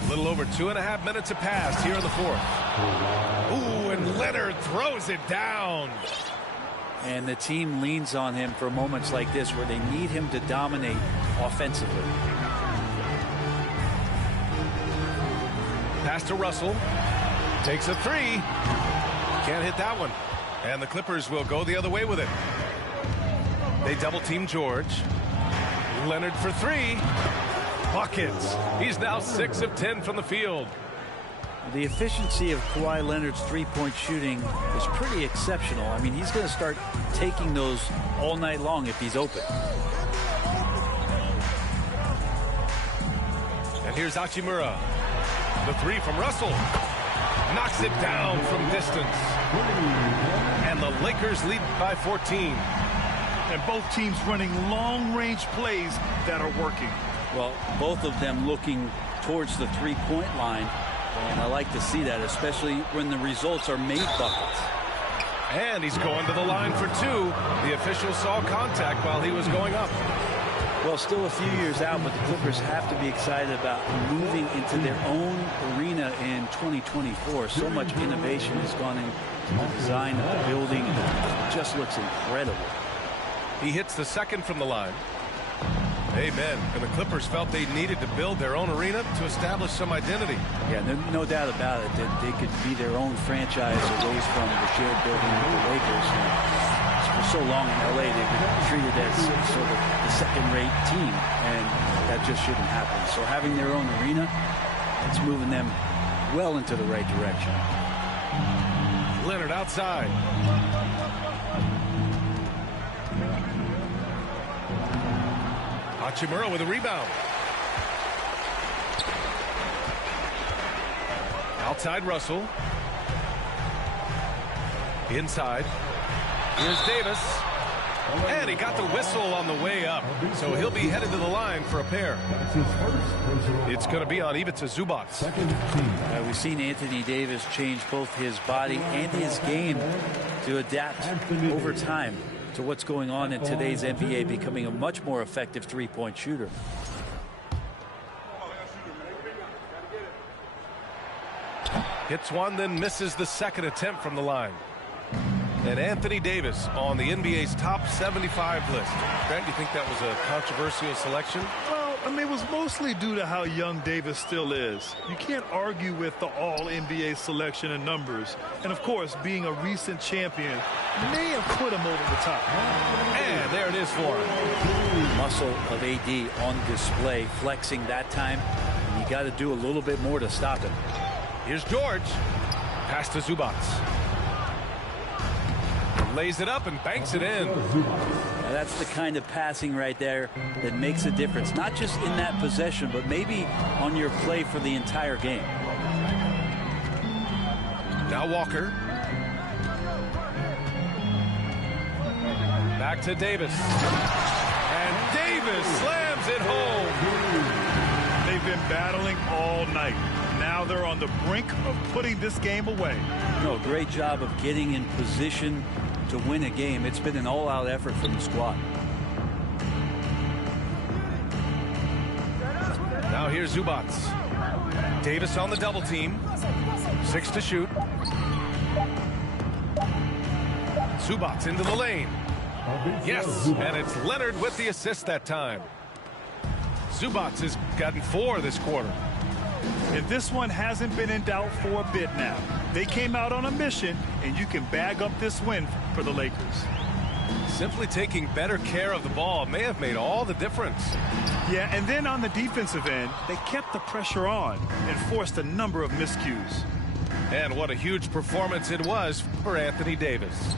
A little over 2.5 minutes have passed here in the fourth. Ooh, and Leonard throws it down. And the team leans on him for moments like this where they need him to dominate offensively. Pass to Russell. Takes a three. Can't hit that one. And the Clippers will go the other way with it. They double team George. Leonard for three. Buckets. He's now 6 of 10 from the field. The efficiency of Kawhi Leonard's three-point shooting is pretty exceptional. I mean, he's going to start taking those all night long if he's open. And here's Hachimura. The three from Russell. Knocks it down from distance. And the Lakers lead by 14. And both teams running long-range plays that are working. Well, both of them looking towards the three-point line. And I like to see that, especially when the results are made buckets. And he's going to the line for two. The official saw contact while he was going up. Well, still a few years out, but the Clippers have to be excited about moving into their own arena in 2024. So much innovation has gone into the design of the building. It just looks incredible. He hits the second from the line. Amen. And the Clippers felt they needed to build their own arena to establish some identity. Yeah, no doubt about it that they could be their own franchise away from the shared building with the Lakers. For so long in LA, they've been treated as sort of the second-rate team, and that just shouldn't happen. So having their own arena, it's moving them well into the right direction. Leonard outside. Hachimura with a rebound. Outside Russell. Inside. Here's Davis. And he got the whistle on the way up. So he'll be headed to the line for a pair. It's going to be on Ivica Zubac. We've seen Anthony Davis change both his body and his game to adapt over time to what's going on in today's NBA, becoming a much more effective three-point shooter. Hits one, then misses the second attempt from the line. And Anthony Davis on the NBA's top 75 list. Grant, do you think that was a controversial selection? Well, I mean, it was mostly due to how young Davis still is. You can't argue with the all-NBA selection and numbers. And, of course, being a recent champion may have put him over the top. And there it is for him. Muscle of AD on display, flexing that time. And you got to do a little bit more to stop him. Here's George. Pass to Zubac. Lays it up and banks it in. Now that's the kind of passing right there that makes a difference. Not just in that possession, but maybe on your play for the entire game. Now Walker. Back to Davis. And Davis slams it home. They've been battling all night. Now they're on the brink of putting this game away. No, great job of getting in position to win a game. It's been an all-out effort from the squad. Now here's Zubac. Davis on the double team. 6 to shoot. Zubac into the lane. Yes, and it's Leonard with the assist that time. Zubac has gotten 4 this quarter. And this one hasn't been in doubt for a bit now. They came out on a mission, and you can bag up this win for the Lakers. Simply taking better care of the ball may have made all the difference. Yeah, and then on the defensive end, they kept the pressure on and forced a number of miscues. And what a huge performance it was for Anthony Davis.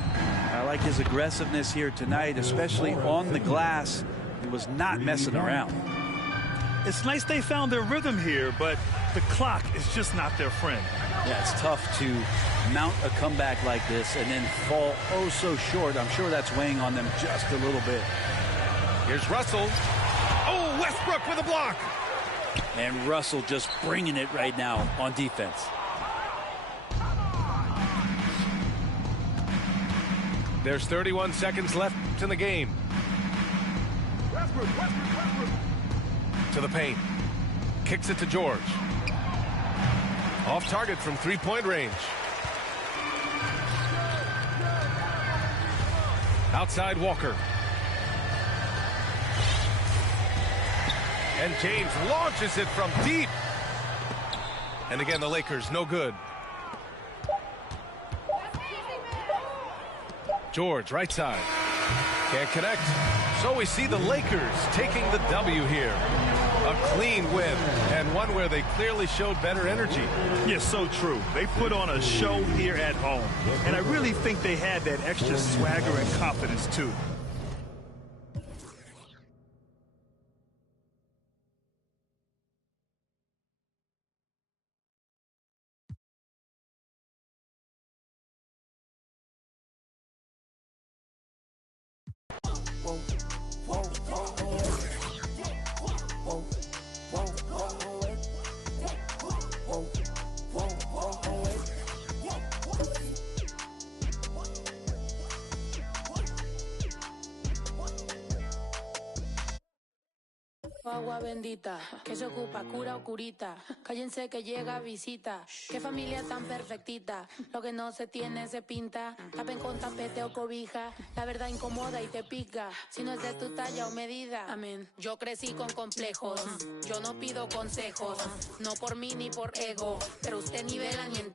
I like his aggressiveness here tonight, especially on the glass. He was not messing around. It's nice they found their rhythm here, but the clock is just not their friend. Yeah, it's tough to mount a comeback like this and then fall oh so short. I'm sure that's weighing on them just a little bit. Here's Russell. Oh, Westbrook with a block. And Russell just bringing it right now on defense. There's 31 seconds left in the game. Westbrook. To the paint. Kicks it to George. Off target from three-point range. Outside Walker. And James launches it from deep. And again, the Lakers no good. George, right side. Can't connect. So we see the Lakers taking the W here. A clean win, and one where they clearly showed better energy. Yes, so true. They put on a show here at home. And I really think they had that extra swagger and confidence, too. Agua bendita, que se ocupa, cura o curita. Cállense que llega visita. Qué familia tan perfectita. Lo que no se tiene se pinta. Tapen con tapete o cobija. La verdad incomoda y te pica. Si no es de tu talla o medida. Amén. Yo crecí con complejos. Yo no pido consejos. No por mí ni por ego. Pero usted nivela ni en...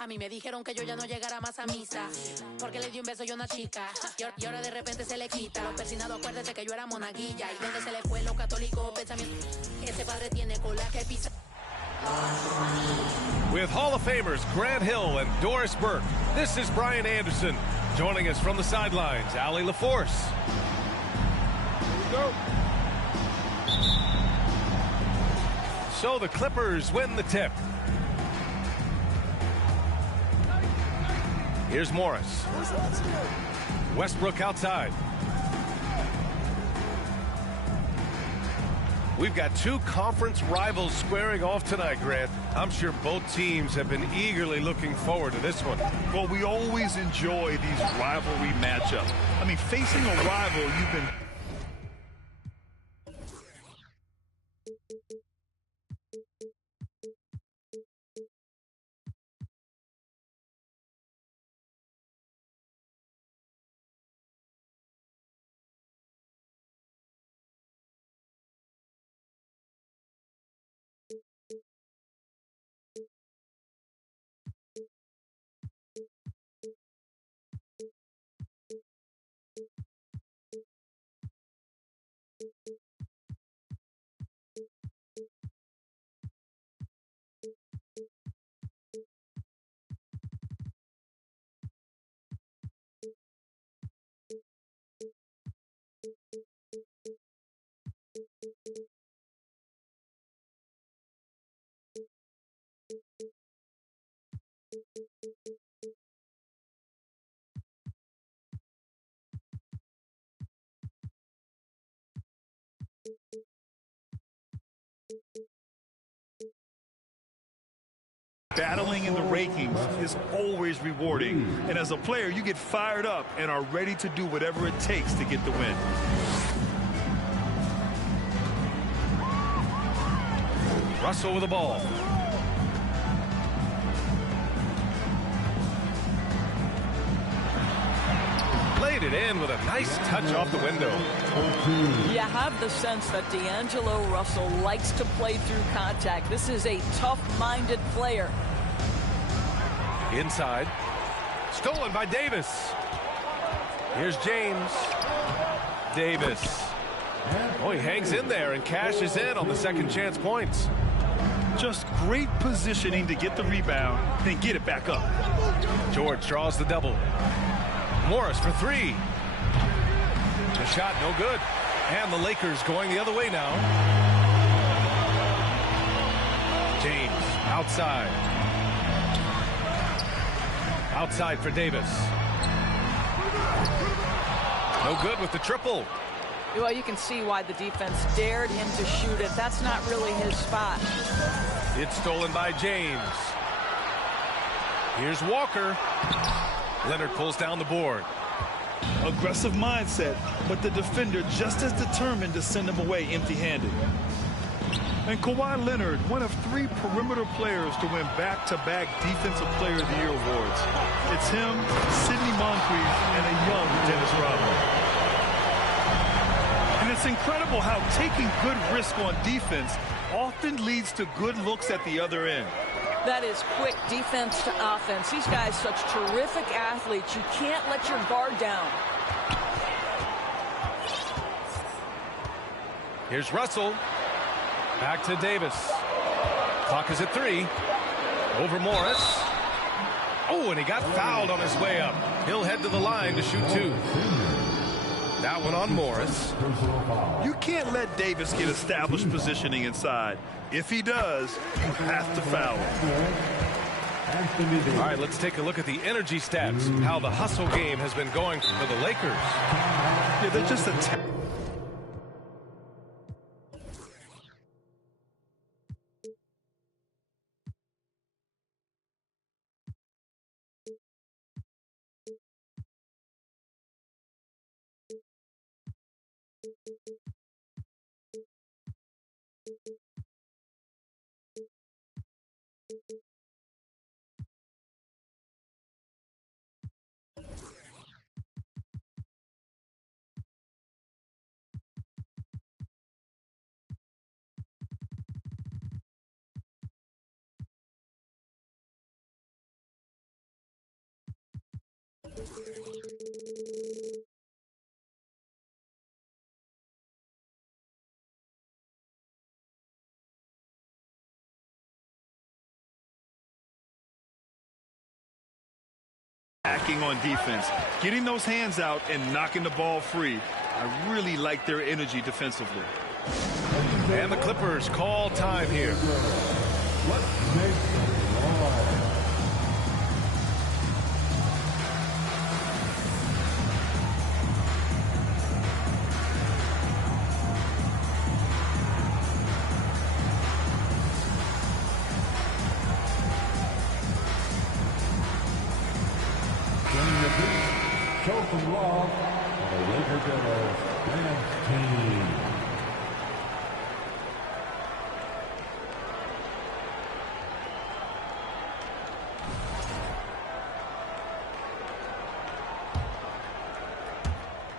A mí me dijeron que yo ya no llegara más a misa porque le di un beso yo a una chica y ahora de repente se le quita. Lo persinado, acuérdate que yo era monaguilla y donde se le fue lo católico pensamiento. Ese padre tiene cola que pisa. With Hall of Famers Grant Hill and Doris Burke, this is Brian Anderson. Joining us from the sidelines, Allie LaForce. Here we go. So the Clippers win the tip. Here's Morris. Westbrook outside. We've got two conference rivals squaring off tonight, Grant. I'm sure both teams have been eagerly looking forward to this one. Well, we always enjoy these rivalry matchups. I mean, facing a rival you've been... Battling in the rankings is always rewarding. And as a player, you get fired up and are ready to do whatever it takes to get the win. Russell with the ball. Played it in with a nice touch off the window. You have the sense that D'Angelo Russell likes to play through contact. This is a tough-minded player. Inside. Stolen by Davis. Here's James. Davis. Oh, he hangs in there and cashes in on the second chance points. Just great positioning to get the rebound, then get it back up. George draws the double. Morris for three. The shot no good. And the Lakers going the other way now. James outside. Outside for Davis. No good with the triple. Well, you can see why the defense dared him to shoot it. That's not really his spot. It's stolen by James. Here's Walker. Leonard pulls down the board. Aggressive mindset, but the defender just as determined to send him away empty-handed. And Kawhi Leonard, one of 3 perimeter players to win back-to-back Defensive Player of the Year awards. It's him, Sidney Moncrief, and a young Dennis Rodman. And it's incredible how taking good risk on defense often leads to good looks at the other end. That is quick defense to offense. These guys such terrific athletes. You can't let your guard down. Here's Russell. Back to Davis. Clock is at 3. Over Morris. Oh, and he got fouled on his way up. He'll head to the line to shoot 2. That one on Morris. You can't let Davis get established positioning inside. If he does, you have to foul him. All right, let's take a look at the energy stats. How the hustle game has been going for the Lakers. Yeah, they're just a... Acting on defense, getting those hands out and knocking the ball free. I really like their energy defensively. And the Clippers call time here. Let's make some noise. Show some love for the Laker Girls dance team.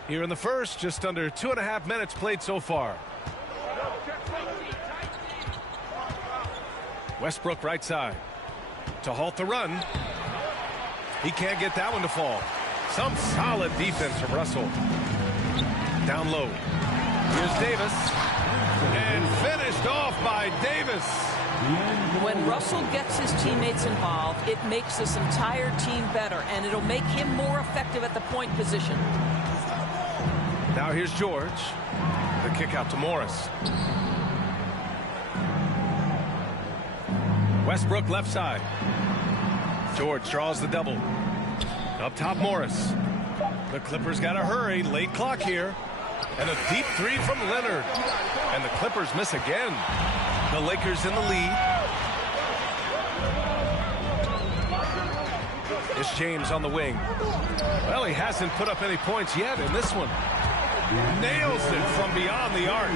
Here in the first, just under 2.5 minutes played so far. Westbrook right side to halt the run. He can't get that one to fall. Some solid defense from Russell. Down low. Here's Davis. And finished off by Davis. When Russell gets his teammates involved, it makes this entire team better, and it'll make him more effective at the point position. Now here's George. The kick out to Morris. Westbrook left side. George draws the double. Up top, Morris. The Clippers got to hurry. Late clock here. And a deep 3 from Leonard. And the Clippers miss again. The Lakers in the lead. It's James on the wing. Well, he hasn't put up any points yet in this one. Nails it from beyond the arc.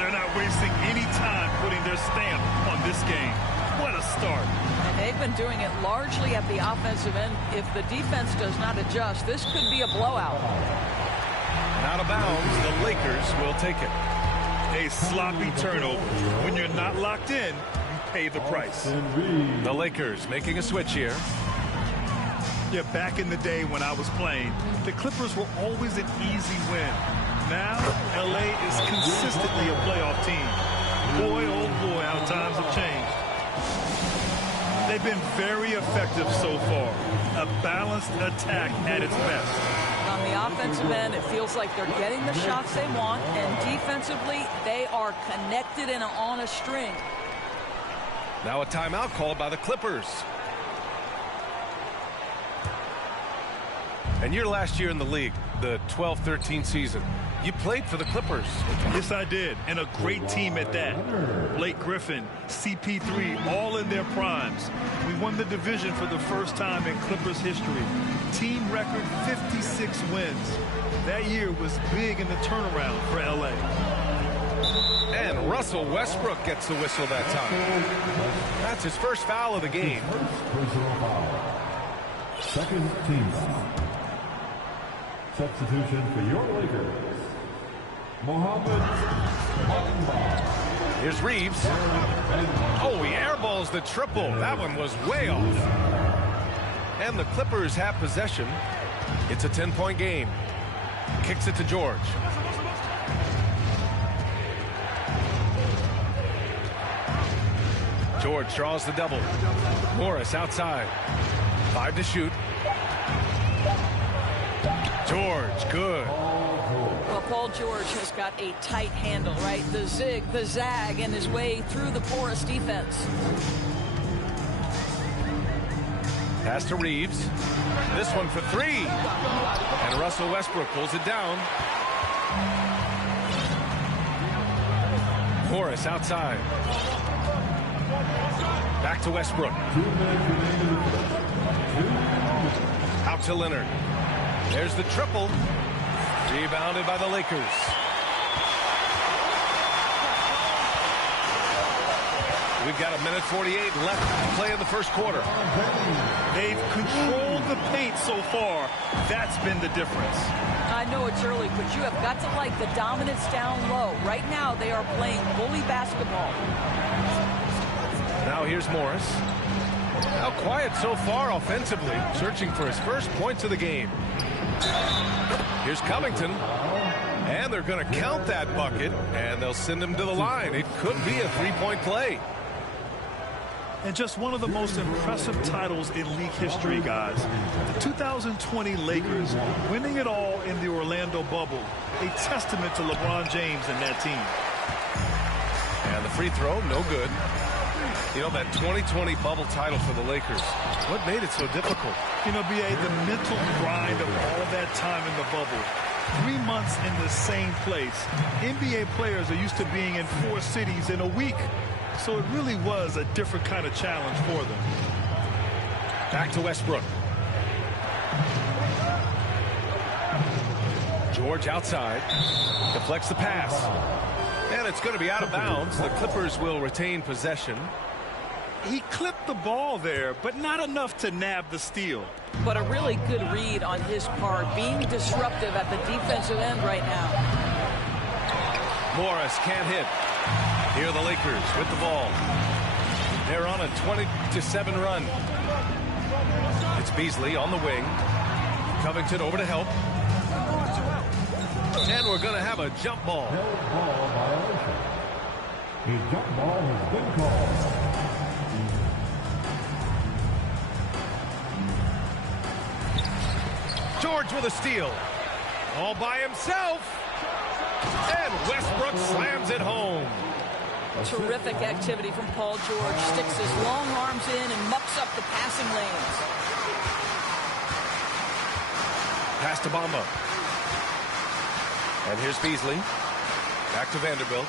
They're not wasting any time putting their stamp on this game. What a start. And they've been doing it largely at the offensive end. If the defense does not adjust, this could be a blowout. Out of bounds, the Lakers will take it. A sloppy turnover. When you're not locked in, you pay the price. The Lakers making a switch here. Yeah, back in the day when I was playing, the Clippers were always an easy win. Now, LA is consistently a playoff team. Boy, oh boy, how times have changed. They've been very effective so far. A balanced attack at its best. On the offensive end, it feels like they're getting the shots they want, and defensively, they are connected and on a string. Now a timeout called by the Clippers. And your last year in the league, the 12-13 season, you played for the Clippers. Yes, I did, and a great team at that. Blake Griffin, CP3, all in their primes. We won the division for the first time in Clippers history. Team record 56 wins. That year was big in the turnaround for LA. And Russell Westbrook gets the whistle that time. That's his first foul of the game. Personal foul. Second team foul. Substitution for your Lakers, Mohamed Bamba. Here's Reeves. Oh, he airballs the triple. That one was way off. And the Clippers have possession. It's a 10-point game. Kicks it to George. George draws the double. Morris outside. 5 to shoot. George, good. Well, Paul George has got a tight handle, right? The zig, the zag, and his way through the porous defense. Pass to Reeves. This one for 3. And Russell Westbrook pulls it down. Morris outside. Back to Westbrook. Out to Leonard. There's the triple. Rebounded by the Lakers. We've got 1:48 left to play in the first quarter. They've controlled the paint so far. That's been the difference. I know it's early, but you have got to like the dominance down low. Right now, they are playing bully basketball. Now here's Morris. Now quiet so far offensively, searching for his first points of the game. Here's Covington. And they're going to count that bucket, and they'll send him to the line. It could be a three-point play. And just one of the most impressive titles in league history, guys. The 2020 Lakers winning it all in the Orlando bubble. A testament to LeBron James and that team. And the free throw, no good. You know, that 2020 bubble title for the Lakers, what made it so difficult? You know, B.A., the mental grind of all that time in the bubble. 3 months in the same place. NBA players are used to being in 4 cities in a week. So it really was a different kind of challenge for them. Back to Westbrook. George outside. Deflects the pass. And it's going to be out of bounds. The Clippers will retain possession. He clipped the ball there, but not enough to nab the steal. But a really good read on his part, being disruptive at the defensive end right now. Morris can't hit. Here are the Lakers with the ball. They're on a 20-7 run. It's Beasley on the wing. Covington over to help. And we're going to have a jump ball. Ball violation. A jump ball has been called. George with a steal. All by himself. And Westbrook slams it home. Terrific activity from Paul George. Sticks his long arms in and mucks up the passing lanes. Pass to Bamba. And here's Beasley. Back to Vanderbilt.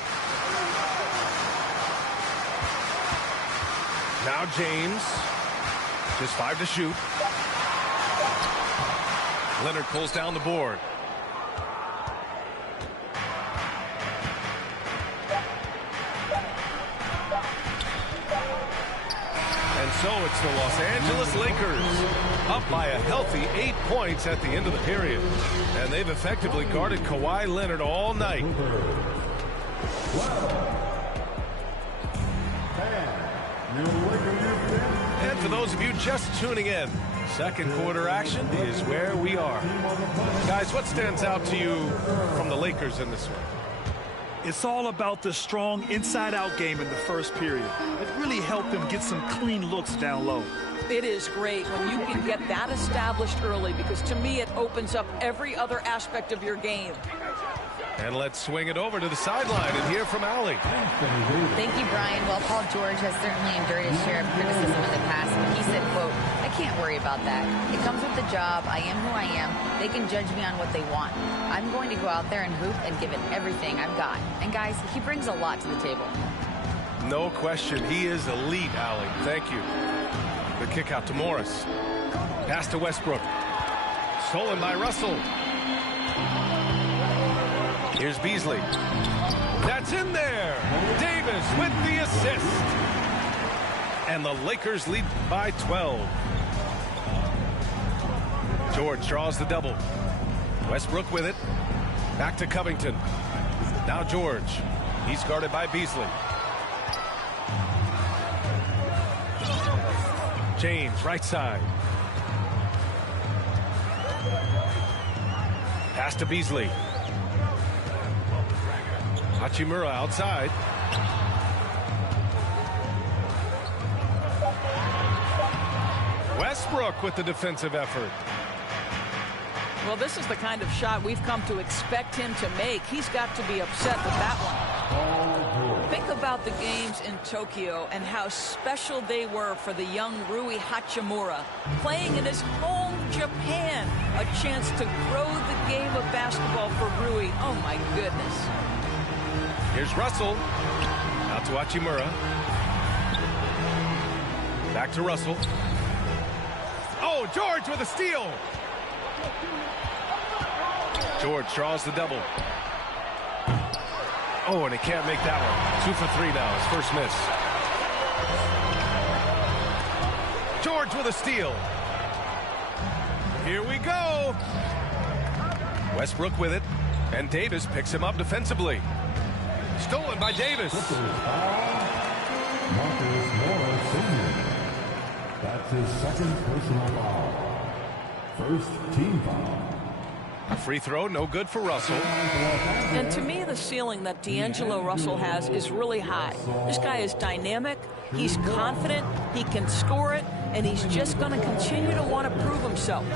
Now James. Just 5 to shoot. Leonard pulls down the board. And so it's the Los Angeles Lakers up by a healthy 8 points at the end of the period. And they've effectively guarded Kawhi Leonard all night. And for those of you just tuning in, second quarter action is where we are. Guys, what stands out to you from the Lakers in this one? It's all about the strong inside-out game in the first period. It really helped them get some clean looks down low. It is great when you can get that established early, because to me it opens up every other aspect of your game. And let's swing it over to the sideline and hear from Allie. Thank you, Brian. Well, Paul George has certainly endured his share of criticism in the past, but he said, quote, "I can't worry about that. It comes with the job. I am who I am. They can judge me on what they want. I'm going to go out there and hoop and give it everything I've got." And guys, he brings a lot to the table. No question. He is elite, Allie. Thank you. The kick out to Morris. Pass to Westbrook. Stolen by Russell. Here's Beasley. That's in there. Davis with the assist. And the Lakers lead by 12. George draws the double. Westbrook with it. Back to Covington. Now George. He's guarded by Beasley. James, right side. Pass to Beasley. Hachimura outside. Westbrook with the defensive effort. Well, this is the kind of shot we've come to expect him to make. He's got to be upset with that one. Think about the games in Tokyo and how special they were for the young Rui Hachimura. Playing in his home Japan, a chance to grow the game of basketball for Rui. Oh, my goodness. Here's Russell. Out to Hachimura. Back to Russell. Oh, George with a steal. George draws the double. Oh, and he can't make that one. 2 for 3 now. His first miss. George with a steal. Here we go. Westbrook with it. And Davis picks him up defensively. Stolen by Davis. Marcus Morris Sr. That's his second personal foul. First team foul. A free throw, no good for Russell. And to me, the ceiling that D'Angelo Russell has is really high. This guy is dynamic, he's confident, he can score it, and he's just going to continue to want to prove himself.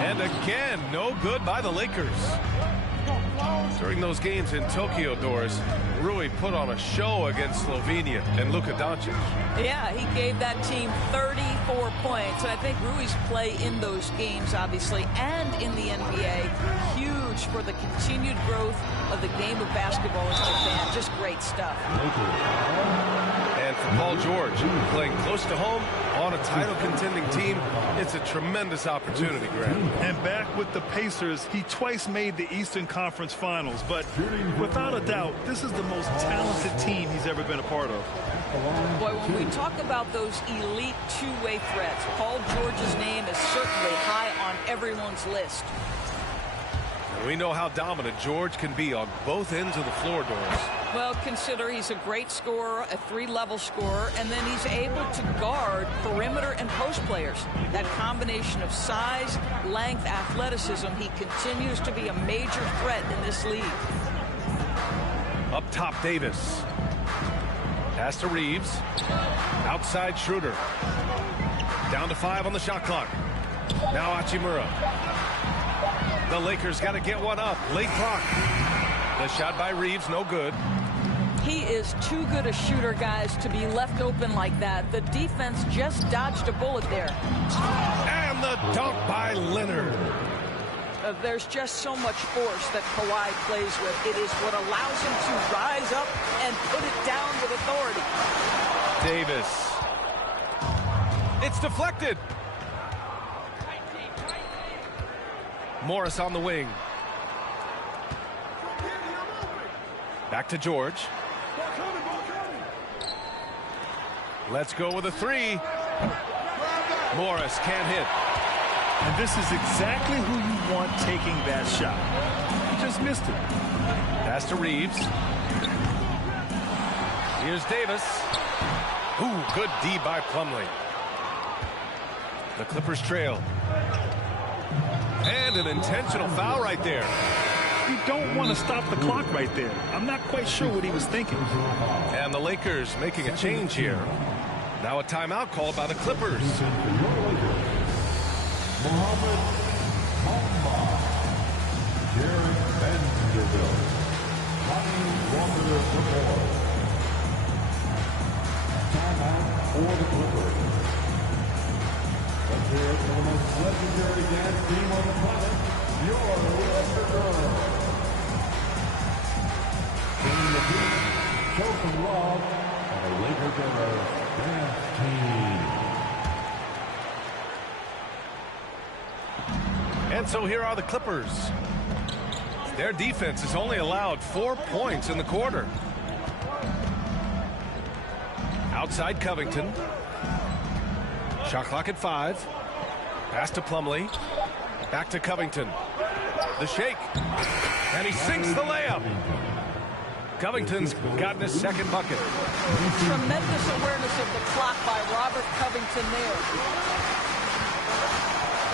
And again, no good by the Lakers. During those games in Tokyo, Doris, Rui put on a show against Slovenia and Luka Doncic. Yeah, he gave that team 34 points. And I think Rui's play in those games, obviously, and in the NBA, huge for the continued growth of the game of basketball in Japan. Just great stuff. And for Paul George, playing close to home on a title-contending team, it's a tremendous opportunity, Grant. And back with the Pacers, he twice made the Eastern Conference Finals. But without a doubt, this is the most talented team he's ever been a part of. Boy, when we talk about those elite two-way threats, Paul George's name is certainly high on everyone's list. And we know how dominant George can be on both ends of the floor, Doris. Well, consider he's a great scorer, a three-level scorer, and then he's able to guard perimeter and post players. That combination of size, length, athleticism, he continues to be a major threat in this league. Up top, Davis. Pass to Reeves. Outside, Schroeder. Down to 5 on the shot clock. Now Hachimura. The Lakers got to get one up. Late clock. The shot by Reeves, no good. He is too good a shooter, guys, to be left open like that. The defense just dodged a bullet there. And the dunk by Leonard. There's just so much force that Kawhi plays with. It is what allows him to rise up and put it down with authority. Davis. It's deflected. Morris on the wing. Back to George. Let's go with a 3. Morris can't hit. And this is exactly who you want taking that shot. He just missed it. Pass to Reeves. Here's Davis. Ooh, good D by Plumlee. The Clippers trail. And an intentional foul right there. You don't want to stop the clock right there. I'm not quite sure what he was thinking. And the Lakers making a change here. Now a timeout called by the Clippers. Mohamed Bamba. Derek Vanderbilt. Lonnie Walker IV. Timeout for the Clippers. Let's hear it for the most legendary dance team on the planet, your Laker Girls. Bringing the beat, show some love, and the Laker Girls dance team. And so here are the Clippers. Their defense has only allowed 4 points in the quarter. Outside Covington. Shot clock at 5. Pass to Plumlee. Back to Covington. The shake. And he sinks the layup. Covington's gotten his second bucket. Tremendous awareness of the clock by Robert Covington there.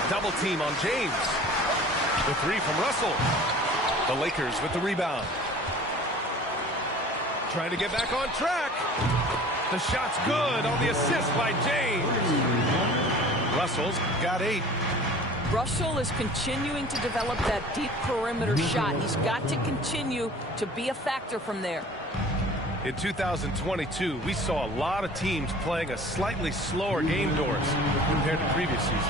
Double team on James. The three from Russell. The Lakers with the rebound. Trying to get back on track. The shot's good on the assist by James. Russell's got 8. Russell is continuing to develop that deep perimeter shot. He's got to continue to be a factor from there. In 2022, we saw a lot of teams playing a slightly slower game, Doris, compared to previous seasons.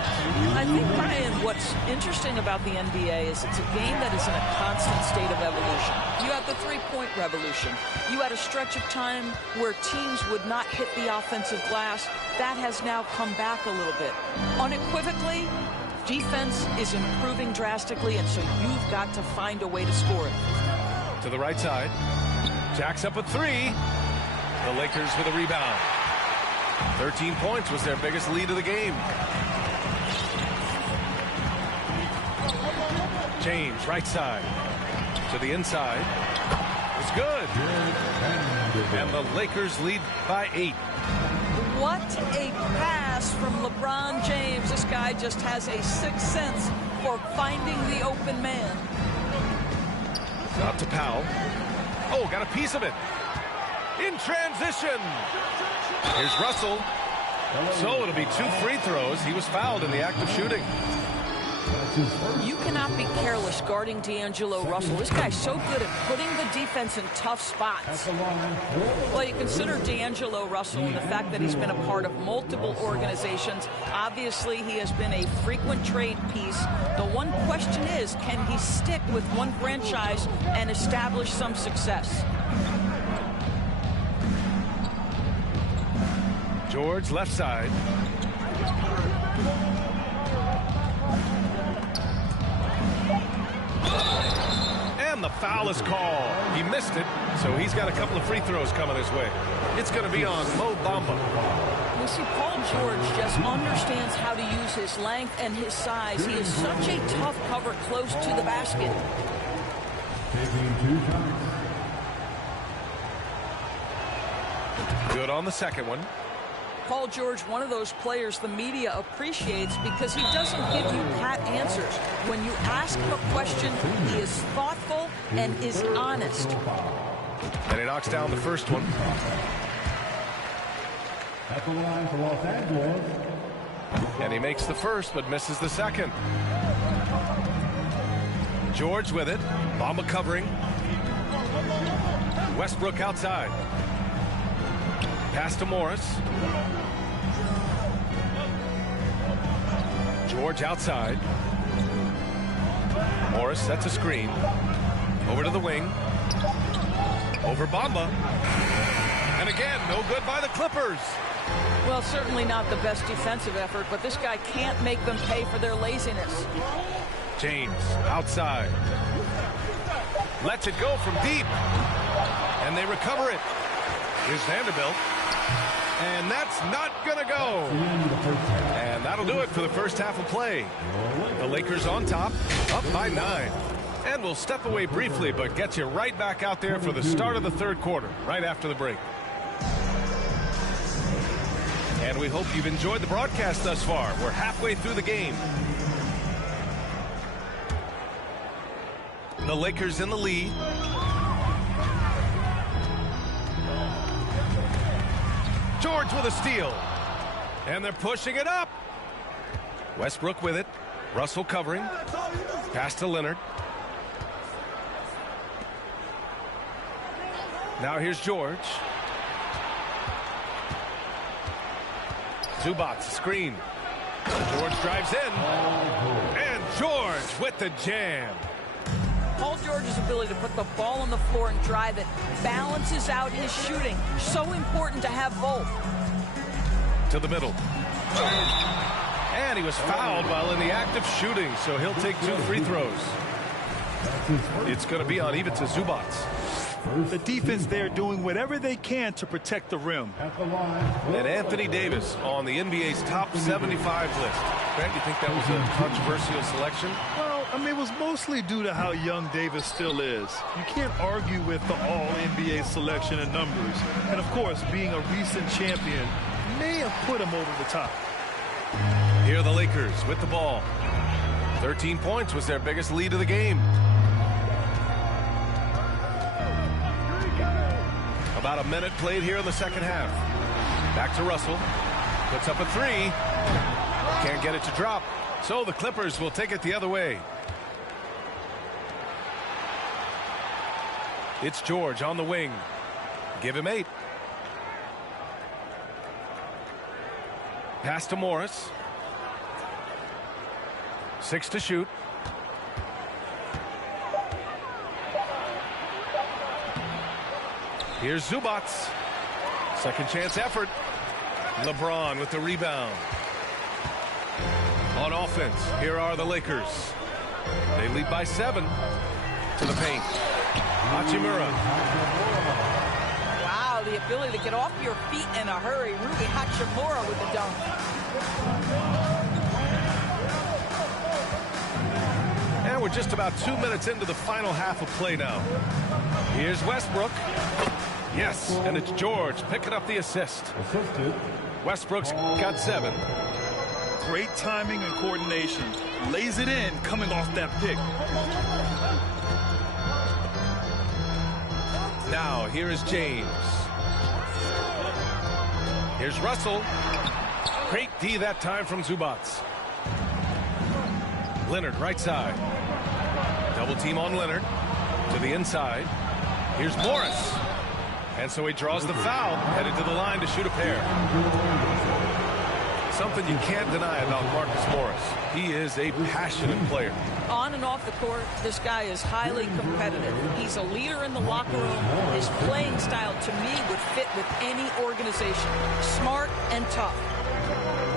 I think, Brian, what's interesting about the NBA is it's a game that is in a constant state of evolution. You have the three-point revolution. You had a stretch of time where teams would not hit the offensive glass. That has now come back a little bit. Unequivocally, defense is improving drastically, and so you've got to find a way to score it. To the right side. Jacks up a 3. The Lakers with a rebound. 13 points was their biggest lead of the game. James, right side. To the inside. It's good. And the Lakers lead by 8. What a pass from LeBron James. This guy just has a sixth sense for finding the open man. Out to Powell. Oh, got a piece of it. In transition. Here's Russell. So it'll be 2 free throws. He was fouled in the act of shooting. You cannot be careless guarding D'Angelo Russell. This guy's so good at putting the defense in tough spots. Well, you consider D'Angelo Russell and the fact that he's been a part of multiple organizations. Obviously, he has been a frequent trade piece. The one question is, can he stick with one franchise and establish some success? George, left side. And the foul is called. He missed it, so he's got a couple of free throws coming his way. It's going to be on Mo Bamba. You see, Paul George just understands how to use his length and his size. He is such a tough cover close to the basket. Taking 2 shots. Good on the second one. Paul George, one of those players the media appreciates because he doesn't give you pat answers. When you ask him a question, he is thoughtful and is honest. And he knocks down the first one. At the line for Los Angeles. And he makes the first, but misses the second. George with it. Bamba covering. Westbrook outside. Pass to Morris. George outside. Morris sets a screen. Over to the wing. Over Bamba. And again, no good by the Clippers. Well, certainly not the best defensive effort, but this guy can't make them pay for their laziness. James outside. Lets it go from deep. And they recover it. Here's Vanderbilt. And that's not going to go. And that'll do it for the first half of play. The Lakers on top, up by 9. And we'll step away briefly, but get you right back out there for the start of the third quarter, right after the break. And we hope you've enjoyed the broadcast thus far. We're halfway through the game. The Lakers in the lead. George with a steal. And they're pushing it up. Westbrook with it. Russell covering. Pass to Leonard. Now here's George. Zubac, screen. George drives in. And George with the jam. Paul George's ability to put the ball on the floor and drive it balances out his shooting. So important to have both. To the middle. And he was fouled while in the act of shooting, so he'll take 2 free throws. It's going to be on even to Zubac. The defense there doing whatever they can to protect the rim. And Anthony Davis on the NBA's top 75 list. Grant, you think that was a controversial selection? Well, I mean, it was mostly due to how young Davis still is. You can't argue with the all-NBA selection and numbers. And, of course, being a recent champion may have put him over the top. Here are the Lakers with the ball. 13 points was their biggest lead of the game. About a minute played here in the second half. Back to Russell. Puts up a 3. Can't get it to drop. So the Clippers will take it the other way. It's George on the wing. Give him 8. Pass to Morris. 6 to shoot. Here's Zubac. Second chance effort. LeBron with the rebound. On offense, here are the Lakers. They lead by 7. To the paint. Hachimura. Wow, the ability to get off your feet in a hurry. Rui Hachimura with the dunk. And we're just about 2 minutes into the final half of play now. Here's Westbrook. Yes, and it's George picking up the assist. Westbrook's got 7. Great timing and coordination. Lays it in coming off that pick. Now, here is James. Here's Russell. Great D that time from Zubac. Leonard, right side. Double team on Leonard. To the inside. Here's Morris. And so he draws the foul, headed to the line to shoot a pair. Something you can't deny about Marcus Morris. He is a passionate player. On and off the court, this guy is highly competitive. He's a leader in the locker room. His playing style, to me, would fit with any organization. Smart and tough.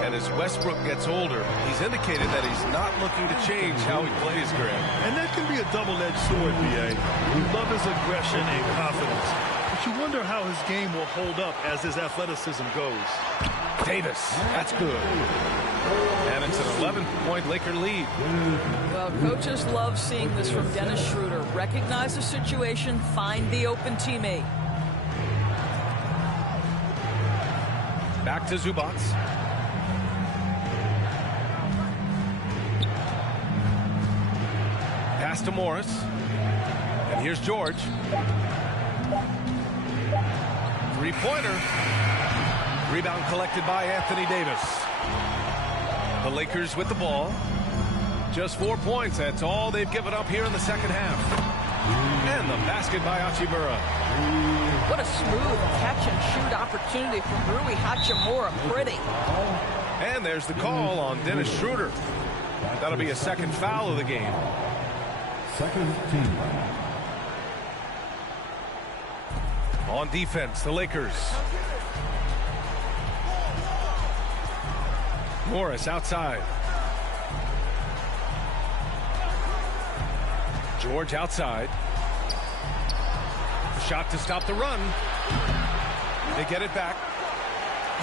And as Westbrook gets older, he's indicated that he's not looking to change how he plays, Graham. And that can be a double-edged sword, B.A. We love his aggression and confidence. But you wonder how his game will hold up as his athleticism goes. Davis, that's good. And it's an 11-point Laker lead. Well, coaches love seeing this from Dennis Schroeder. Recognize the situation, find the open teammate. Back to Zubac. Pass to Morris. And here's George. Three-pointer. Rebound collected by Anthony Davis. The Lakers with the ball. Just 4 points. That's all they've given up here in the second half. And the basket by Hachimura. What a smooth catch-and-shoot opportunity from Rui Hachimura. Pretty. And there's the call on Dennis Schroeder. That'll be a second foul of the game. Second team foul. On defense, the Lakers. Morris outside. George outside. Shot to stop the run. They get it back.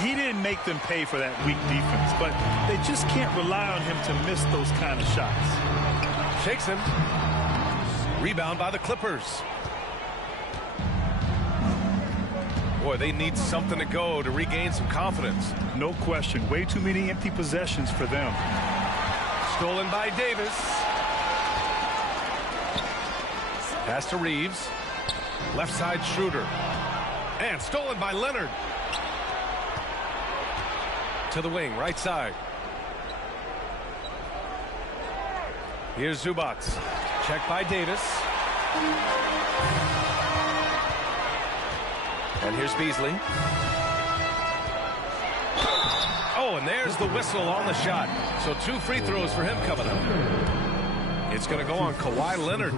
He didn't make them pay for that weak defense, but they just can't rely on him to miss those kind of shots. Shakes him. Rebound by the Clippers. Boy, they need something to go to regain some confidence. No question. Way too many empty possessions for them. Stolen by Davis. Pass to Reeves. Left side Schroeder. And stolen by Leonard. To the wing, right side. Here's Zubac. Check by Davis. And here's Beasley. Oh, and there's the whistle on the shot. So 2 free throws for him coming up. It's going to go on Kawhi Leonard.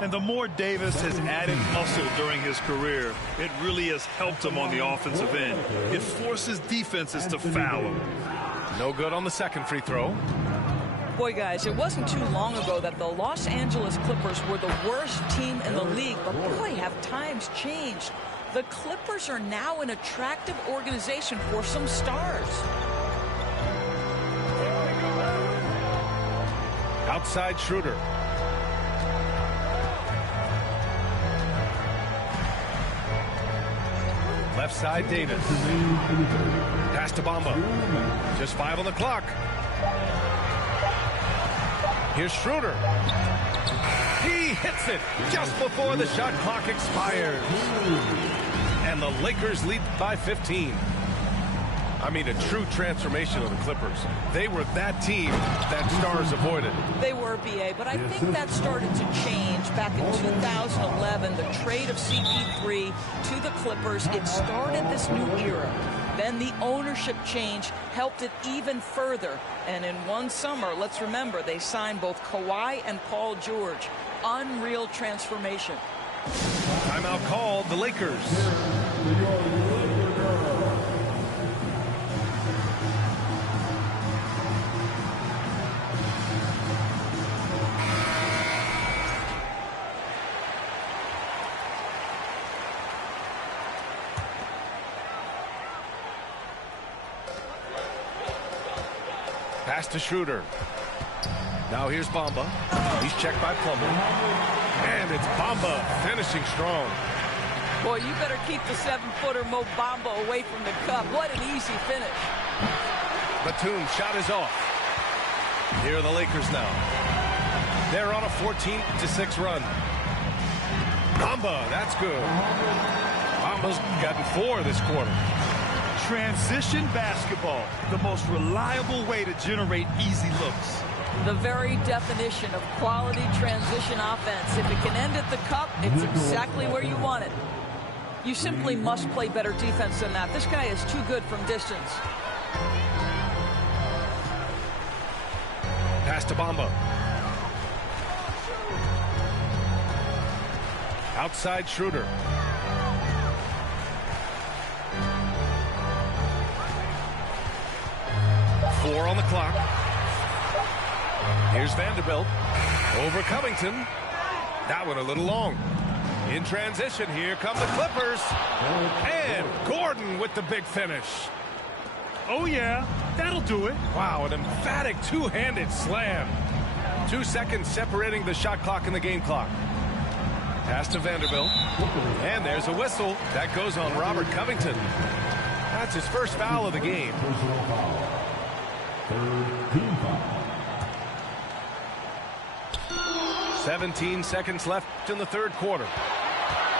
And the more Davis has added muscle during his career, it really has helped him on the offensive end. It forces defenses to foul him. No good on the second free throw. Boy, guys, it wasn't too long ago that the Los Angeles Clippers were the worst team in the league, but boy, have times changed. The Clippers are now an attractive organization for some stars. Outside Schroeder. Left side Davis. Pass to Bamba. Just 5 on the clock. Here's Schroeder. He hits it just before the shot clock expires. And the Lakers lead by 15. I mean, a true transformation of the Clippers. They were that team that stars avoided. They were, BA, but I think that started to change back in 2011. The trade of CP3 to the Clippers, it started this new era. Then the ownership change helped it even further. And in one summer, let's remember, they signed both Kawhi and Paul George. Unreal transformation. Timeout called, the Lakers. Pass to Schroeder. Now here's Bamba. He's checked by Plumlee. And it's Bamba finishing strong. Boy, you better keep the 7-footer Mo Bamba away from the cup. What an easy finish. Batum shot is off. Here are the Lakers now. They're on a 14-6 run. Bamba, that's good. Bamba's gotten 4 this quarter. Transition basketball, the most reliable way to generate easy looks. The very definition of quality transition offense. If it can end at the cup, it's exactly where you want it. You simply must play better defense than that. This guy is too good from distance. Pass to Bamba. Outside Schroeder. Four on the clock. Here's Vanderbilt. Over Covington. That one a little long. In transition, here come the Clippers. And Gordon with the big finish. Oh, yeah. That'll do it. Wow, an emphatic two-handed slam. 2 seconds separating the shot clock and the game clock. Pass to Vanderbilt. And there's a whistle. That goes on Robert Covington. That's his first foul of the game. 17 seconds left in the third quarter.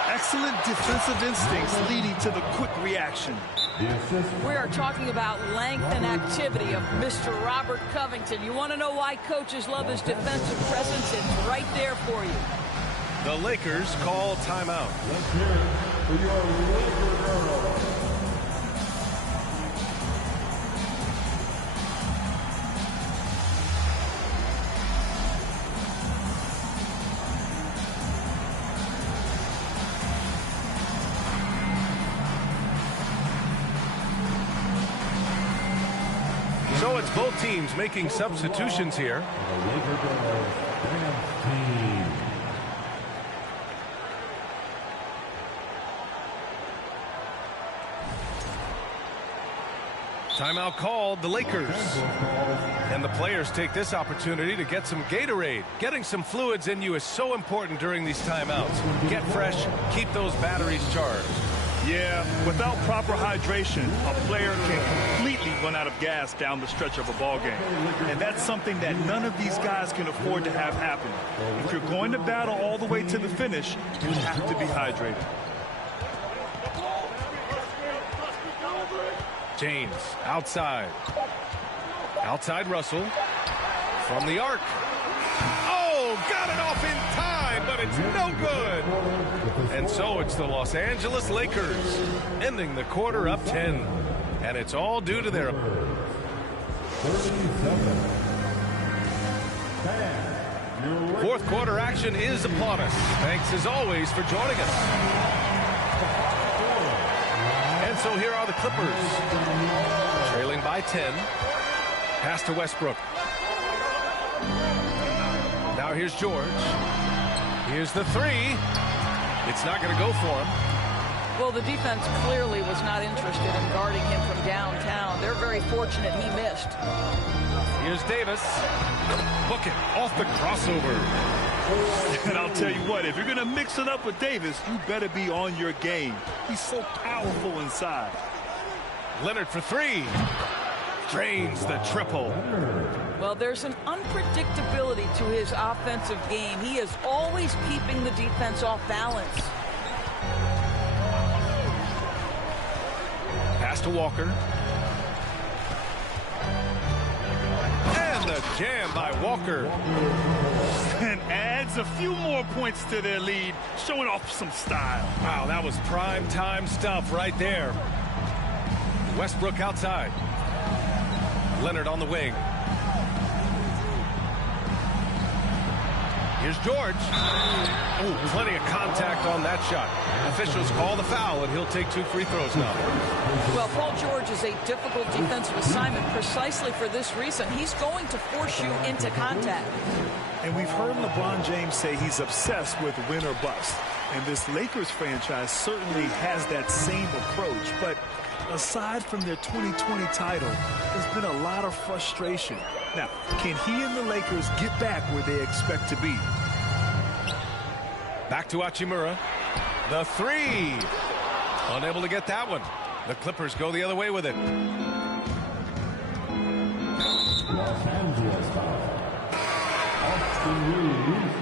Excellent defensive instincts leading to the quick reaction. We are talking about length and activity of Mr. Robert Covington. You want to know why coaches love his defensive presence? It's right there for you. The Lakers call timeout. Let's hear it for your Laker girl. So it's both teams making substitutions here. The Laker girls dance team. Timeout called, the Lakers. And the players take this opportunity to get some Gatorade. Getting some fluids in you is so important during these timeouts. Get fresh, keep those batteries charged. Yeah, without proper hydration, a player can completely run out of gas down the stretch of a ball game. And that's something that none of these guys can afford to have happen. If you're going to battle all the way to the finish, you have to be hydrated. James, outside. Outside Russell. From the arc. Oh, got it off in time. line, but it's no good. And so it's the Los Angeles Lakers ending the quarter up 10. And it's all due to their 37. fourth quarter action is upon us. Thanks as always for joining us. And so here are the Clippers, trailing by 10. Pass to Westbrook. Now here's George. Here's the three. It's not going to go for him. Well, the defense clearly was not interested in guarding him from downtown. They're very fortunate he missed. Here's Davis. Book it off the crossover. And I'll tell you what, if you're going to mix it up with Davis, you better be on your game. He's so powerful inside. Leonard for three. Drains the triple. Well, there's an unpredictability to his offensive game. He is always keeping the defense off balance. Pass to Walker. And the jam by Walker. And adds a few more points to their lead, showing off some style. Wow, that was prime time stuff right there. Westbrook outside. Leonard on the wing. Here's George. Oh, plenty of contact on that shot. Officials call the foul, and he'll take 2 free throws now. Well, Paul George is a difficult defensive assignment precisely for this reason. He's going to force you into contact. And we've heard LeBron James say he's obsessed with win or bust. And this Lakers franchise certainly has that same approach. But aside from their 2020 title, there's been a lot of frustration. Now, can he and the Lakers get back where they expect to be? Back to Hachimura. The three. Unable to get that one. The Clippers go the other way with it. Los Angeles foul. Austin Reeves.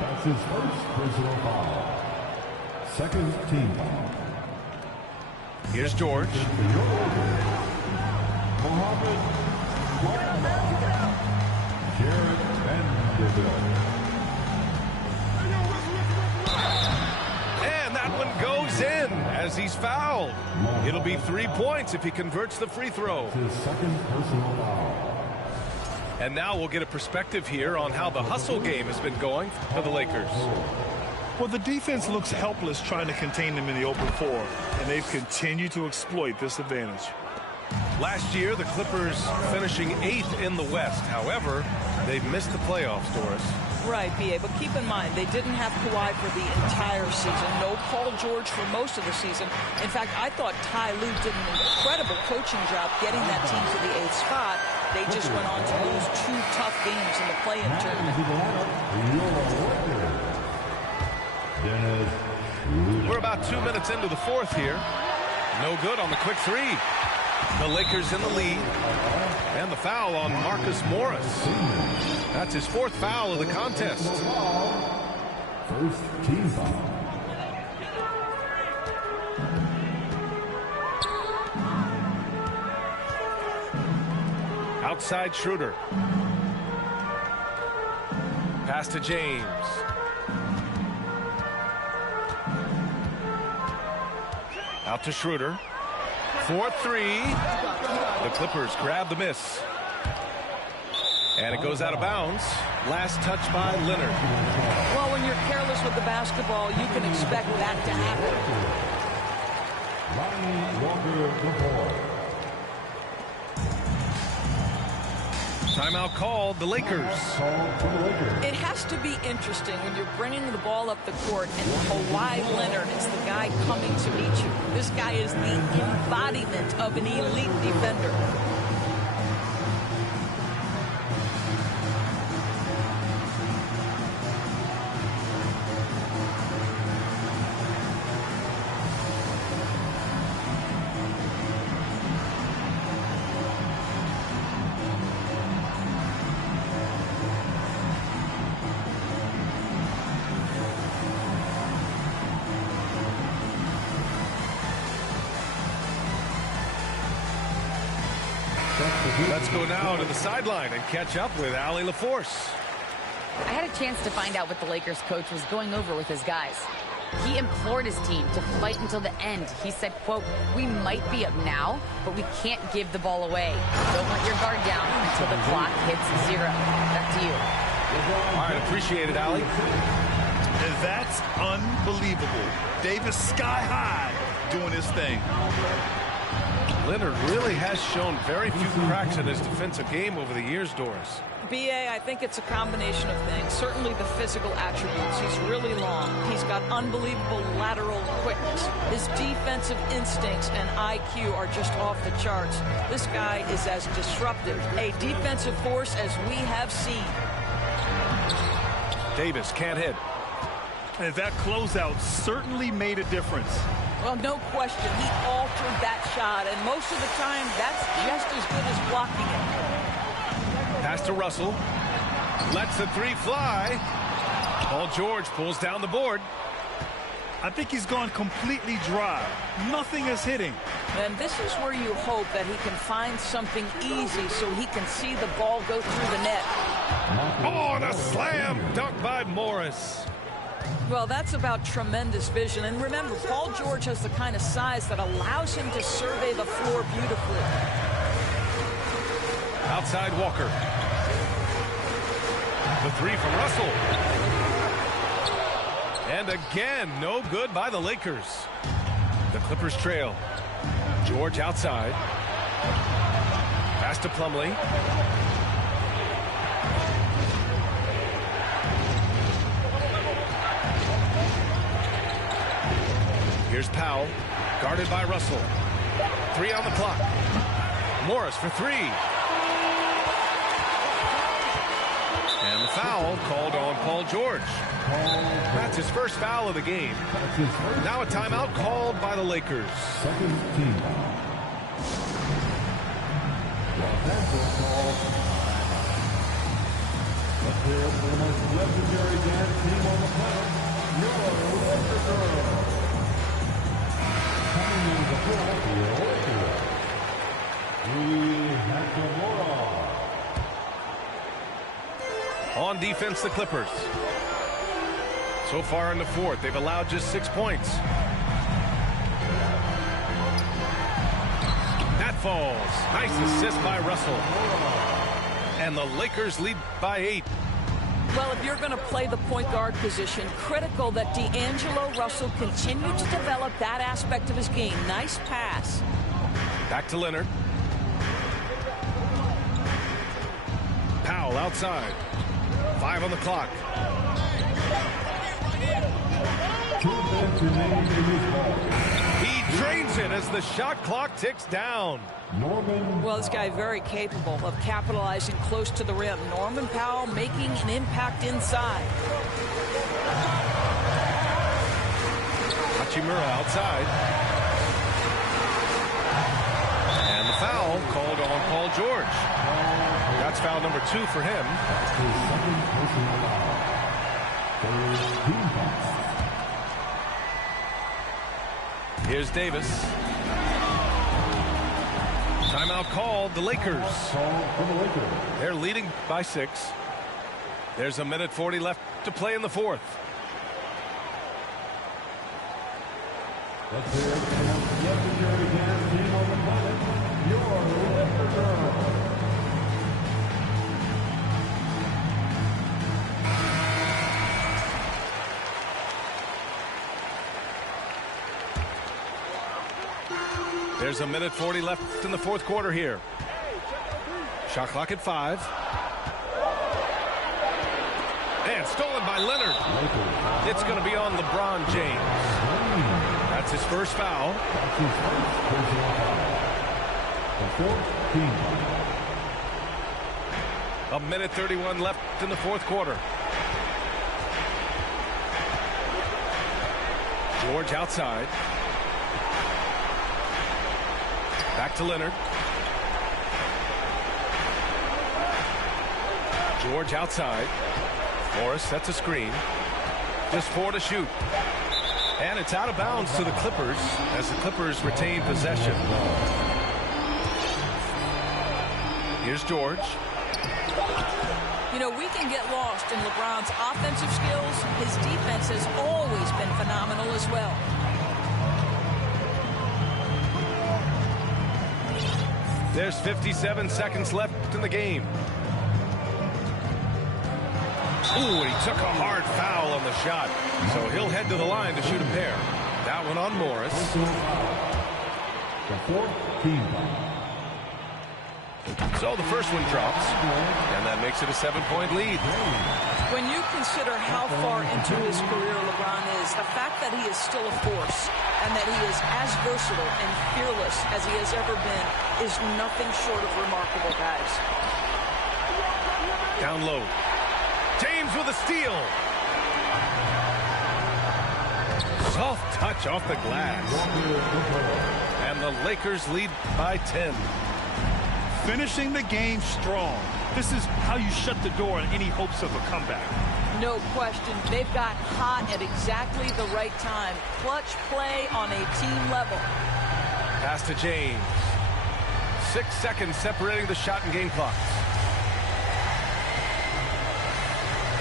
That's his first personal foul. Second team foul. Here's George. Mohamed Jared Vanderbilt. And that one goes in as he's fouled. It'll be 3 points if he converts the free throw. His second personal foul. And now we'll get a perspective here on how the hustle game has been going for the Lakers. Well, the defense looks helpless trying to contain them in the open floor, and they've continued to exploit this advantage. Last year, the Clippers finishing 8th in the West. However, they've missed the playoffs, Doris. Right, B.A., but keep in mind, they didn't have Kawhi for the entire season. No Paul George for most of the season. In fact, I thought Ty Lue did an incredible coaching job getting that team to the 8th spot. They just went on to lose 2 tough games in the play-in tournament. We're about 2 minutes into the fourth here. No good on the quick three. The Lakers in the lead. And the foul on Marcus Morris. That's his 4th foul of the contest. First team foul. Outside Schroeder. Pass to James. Out to Schroeder. 4-3. The Clippers grab the miss. And it goes out of bounds. Last touch by Leonard. Well, when you're careless with the basketball, you can expect that to happen. Lonnie Walker, Timeout called, the Lakers. It has to be interesting when you're bringing the ball up the court and Kawhi Leonard is the guy coming to meet you. This guy is the embodiment of an elite defender. Let's go now to the sideline and catch up with Allie LaForce. I had a chance to find out what the Lakers coach was going over with his guys. He implored his team to fight until the end. He said, quote, "We might be up now, but we can't give the ball away. Don't let your guard down until the clock hits 0. Back to you. All right, appreciate it, Allie. And that's unbelievable. Davis sky high doing his thing. Leonard really has shown very few cracks in his defensive game over the years, Doris. BA, I think it's a combination of things. Certainly the physical attributes. He's really long. He's got unbelievable lateral quickness. His defensive instincts and IQ are just off the charts. This guy is as disruptive a defensive force as we have seen. Davis can't hit. And that closeout certainly made a difference. Well, no question. He altered that shot, and most of the time, that's just as good as blocking it. Pass to Russell. Lets the three fly. Paul George pulls down the board. I think he's gone completely dry. Nothing is hitting. And this is where you hope that he can find something easy so he can see the ball go through the net. Oh, and a slam dunk by Morris. Well, that's about tremendous vision. And remember, Paul George has the kind of size that allows him to survey the floor beautifully. Outside Walker. The three from Russell. And again, no good by the Lakers. The Clippers trail. George outside. Pass to Plumlee. Here's Powell, guarded by Russell. 3 on the clock. Morris for 3. And the foul called on Paul George. That's his first foul of the game. Now a timeout called by the Lakers. Second team. Los Angeles call. Let's hear it for the most legendary dance team on the planet, your Laker Girls. Coming into the floor for your Lakers, Rui Hachimura. On defense, the Clippers. So far in the fourth, they've allowed just 6 points. That falls. Nice assist by Russell. And the Lakers lead by 8. Well, if you're going to play the point guard position, critical that D'Angelo Russell continue to develop that aspect of his game. Nice pass. Back to Leonard. Powell outside. 5 on the clock. He drains it as the shot clock ticks down. Well, this guy very capable of capitalizing close to the rim. Norman Powell making an impact inside. Hachimura outside. And the foul called on Paul George. That's foul number 2 for him. That's his second personal foul. Third team foul. Here's Davis. Timeout called the Lakers. They're leading by 6. There's a minute 40 left to play in the fourth. Let's hear it for the most legendary dance team on the planet, your Laker Girls. There's a minute 40 left in the fourth quarter here. Shot clock at 5. And stolen by Leonard. It's going to be on LeBron James. That's his first foul. That's his first personal foul. The fourth team foul. A minute 31 left in the fourth quarter. George outside. Back to Leonard. George outside. Morris sets a screen. Just 4 to shoot. And it's out of bounds to the Clippers as the Clippers retain possession. Here's George. You know, we can get lost in LeBron's offensive skills. His defense has always been phenomenal as well. There's 57 seconds left in the game. Ooh, he took a hard foul on the shot. So he'll head to the line to shoot a pair. That one on Morris. The fourth team foul. So the first one drops, and that makes it a 7-point lead. When you consider how far into his career LeBron is, the fact that he is still a force and that he is as versatile and fearless as he has ever been is nothing short of remarkable, guys. Down low. James with a steal. Soft touch off the glass. And the Lakers lead by 10. Finishing the game strong. This is how you shut the door on any hopes of a comeback. No question. They've got hot at exactly the right time. Clutch play on a team level. Pass to James. 6 seconds separating the shot and game clocks.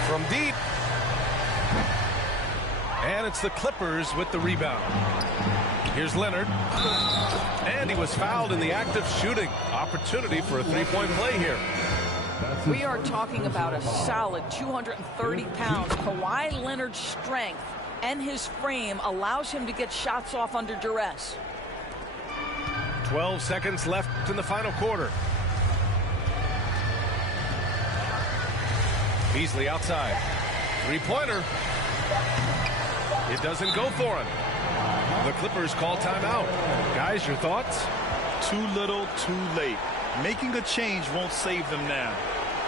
From deep. And it's the Clippers with the rebound. Here's Leonard. And he was fouled in the act of shooting. Opportunity for a three-point play here. We are talking about a solid 230 pounds. Kawhi Leonard's strength and his frame allows him to get shots off under duress. 12 seconds left in the final quarter. Beasley outside. Three-pointer. It doesn't go for him. The Clippers call timeout. Guys, your thoughts? Too little, too late. Making a change won't save them now.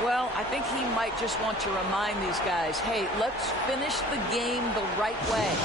Well, I think he might just want to remind these guys, hey, let's finish the game the right way.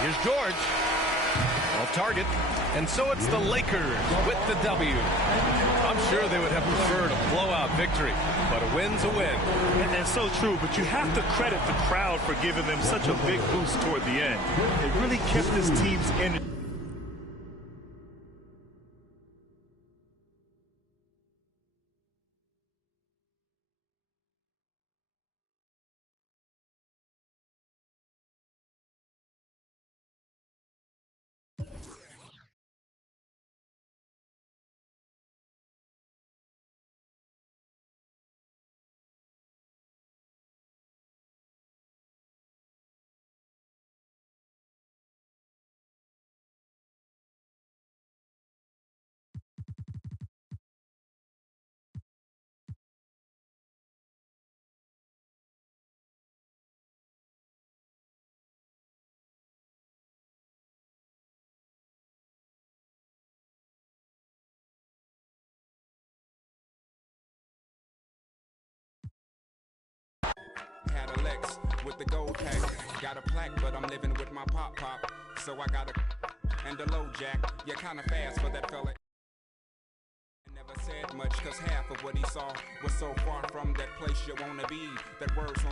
Here's George. Off target. And so it's the Lakers with the W. I'm sure they would have preferred a blowout victory, but a win's a win. And so true, but you have to credit the crowd for giving them such a big boost toward the end. It really kept this team's energy. Had a Lex with the gold tag. Got a plaque, but I'm living with my pop. So I got a and a low jack. You're kinda fast for that fella. Never said much, cause half of what he saw was so far from that place you wanna be. That words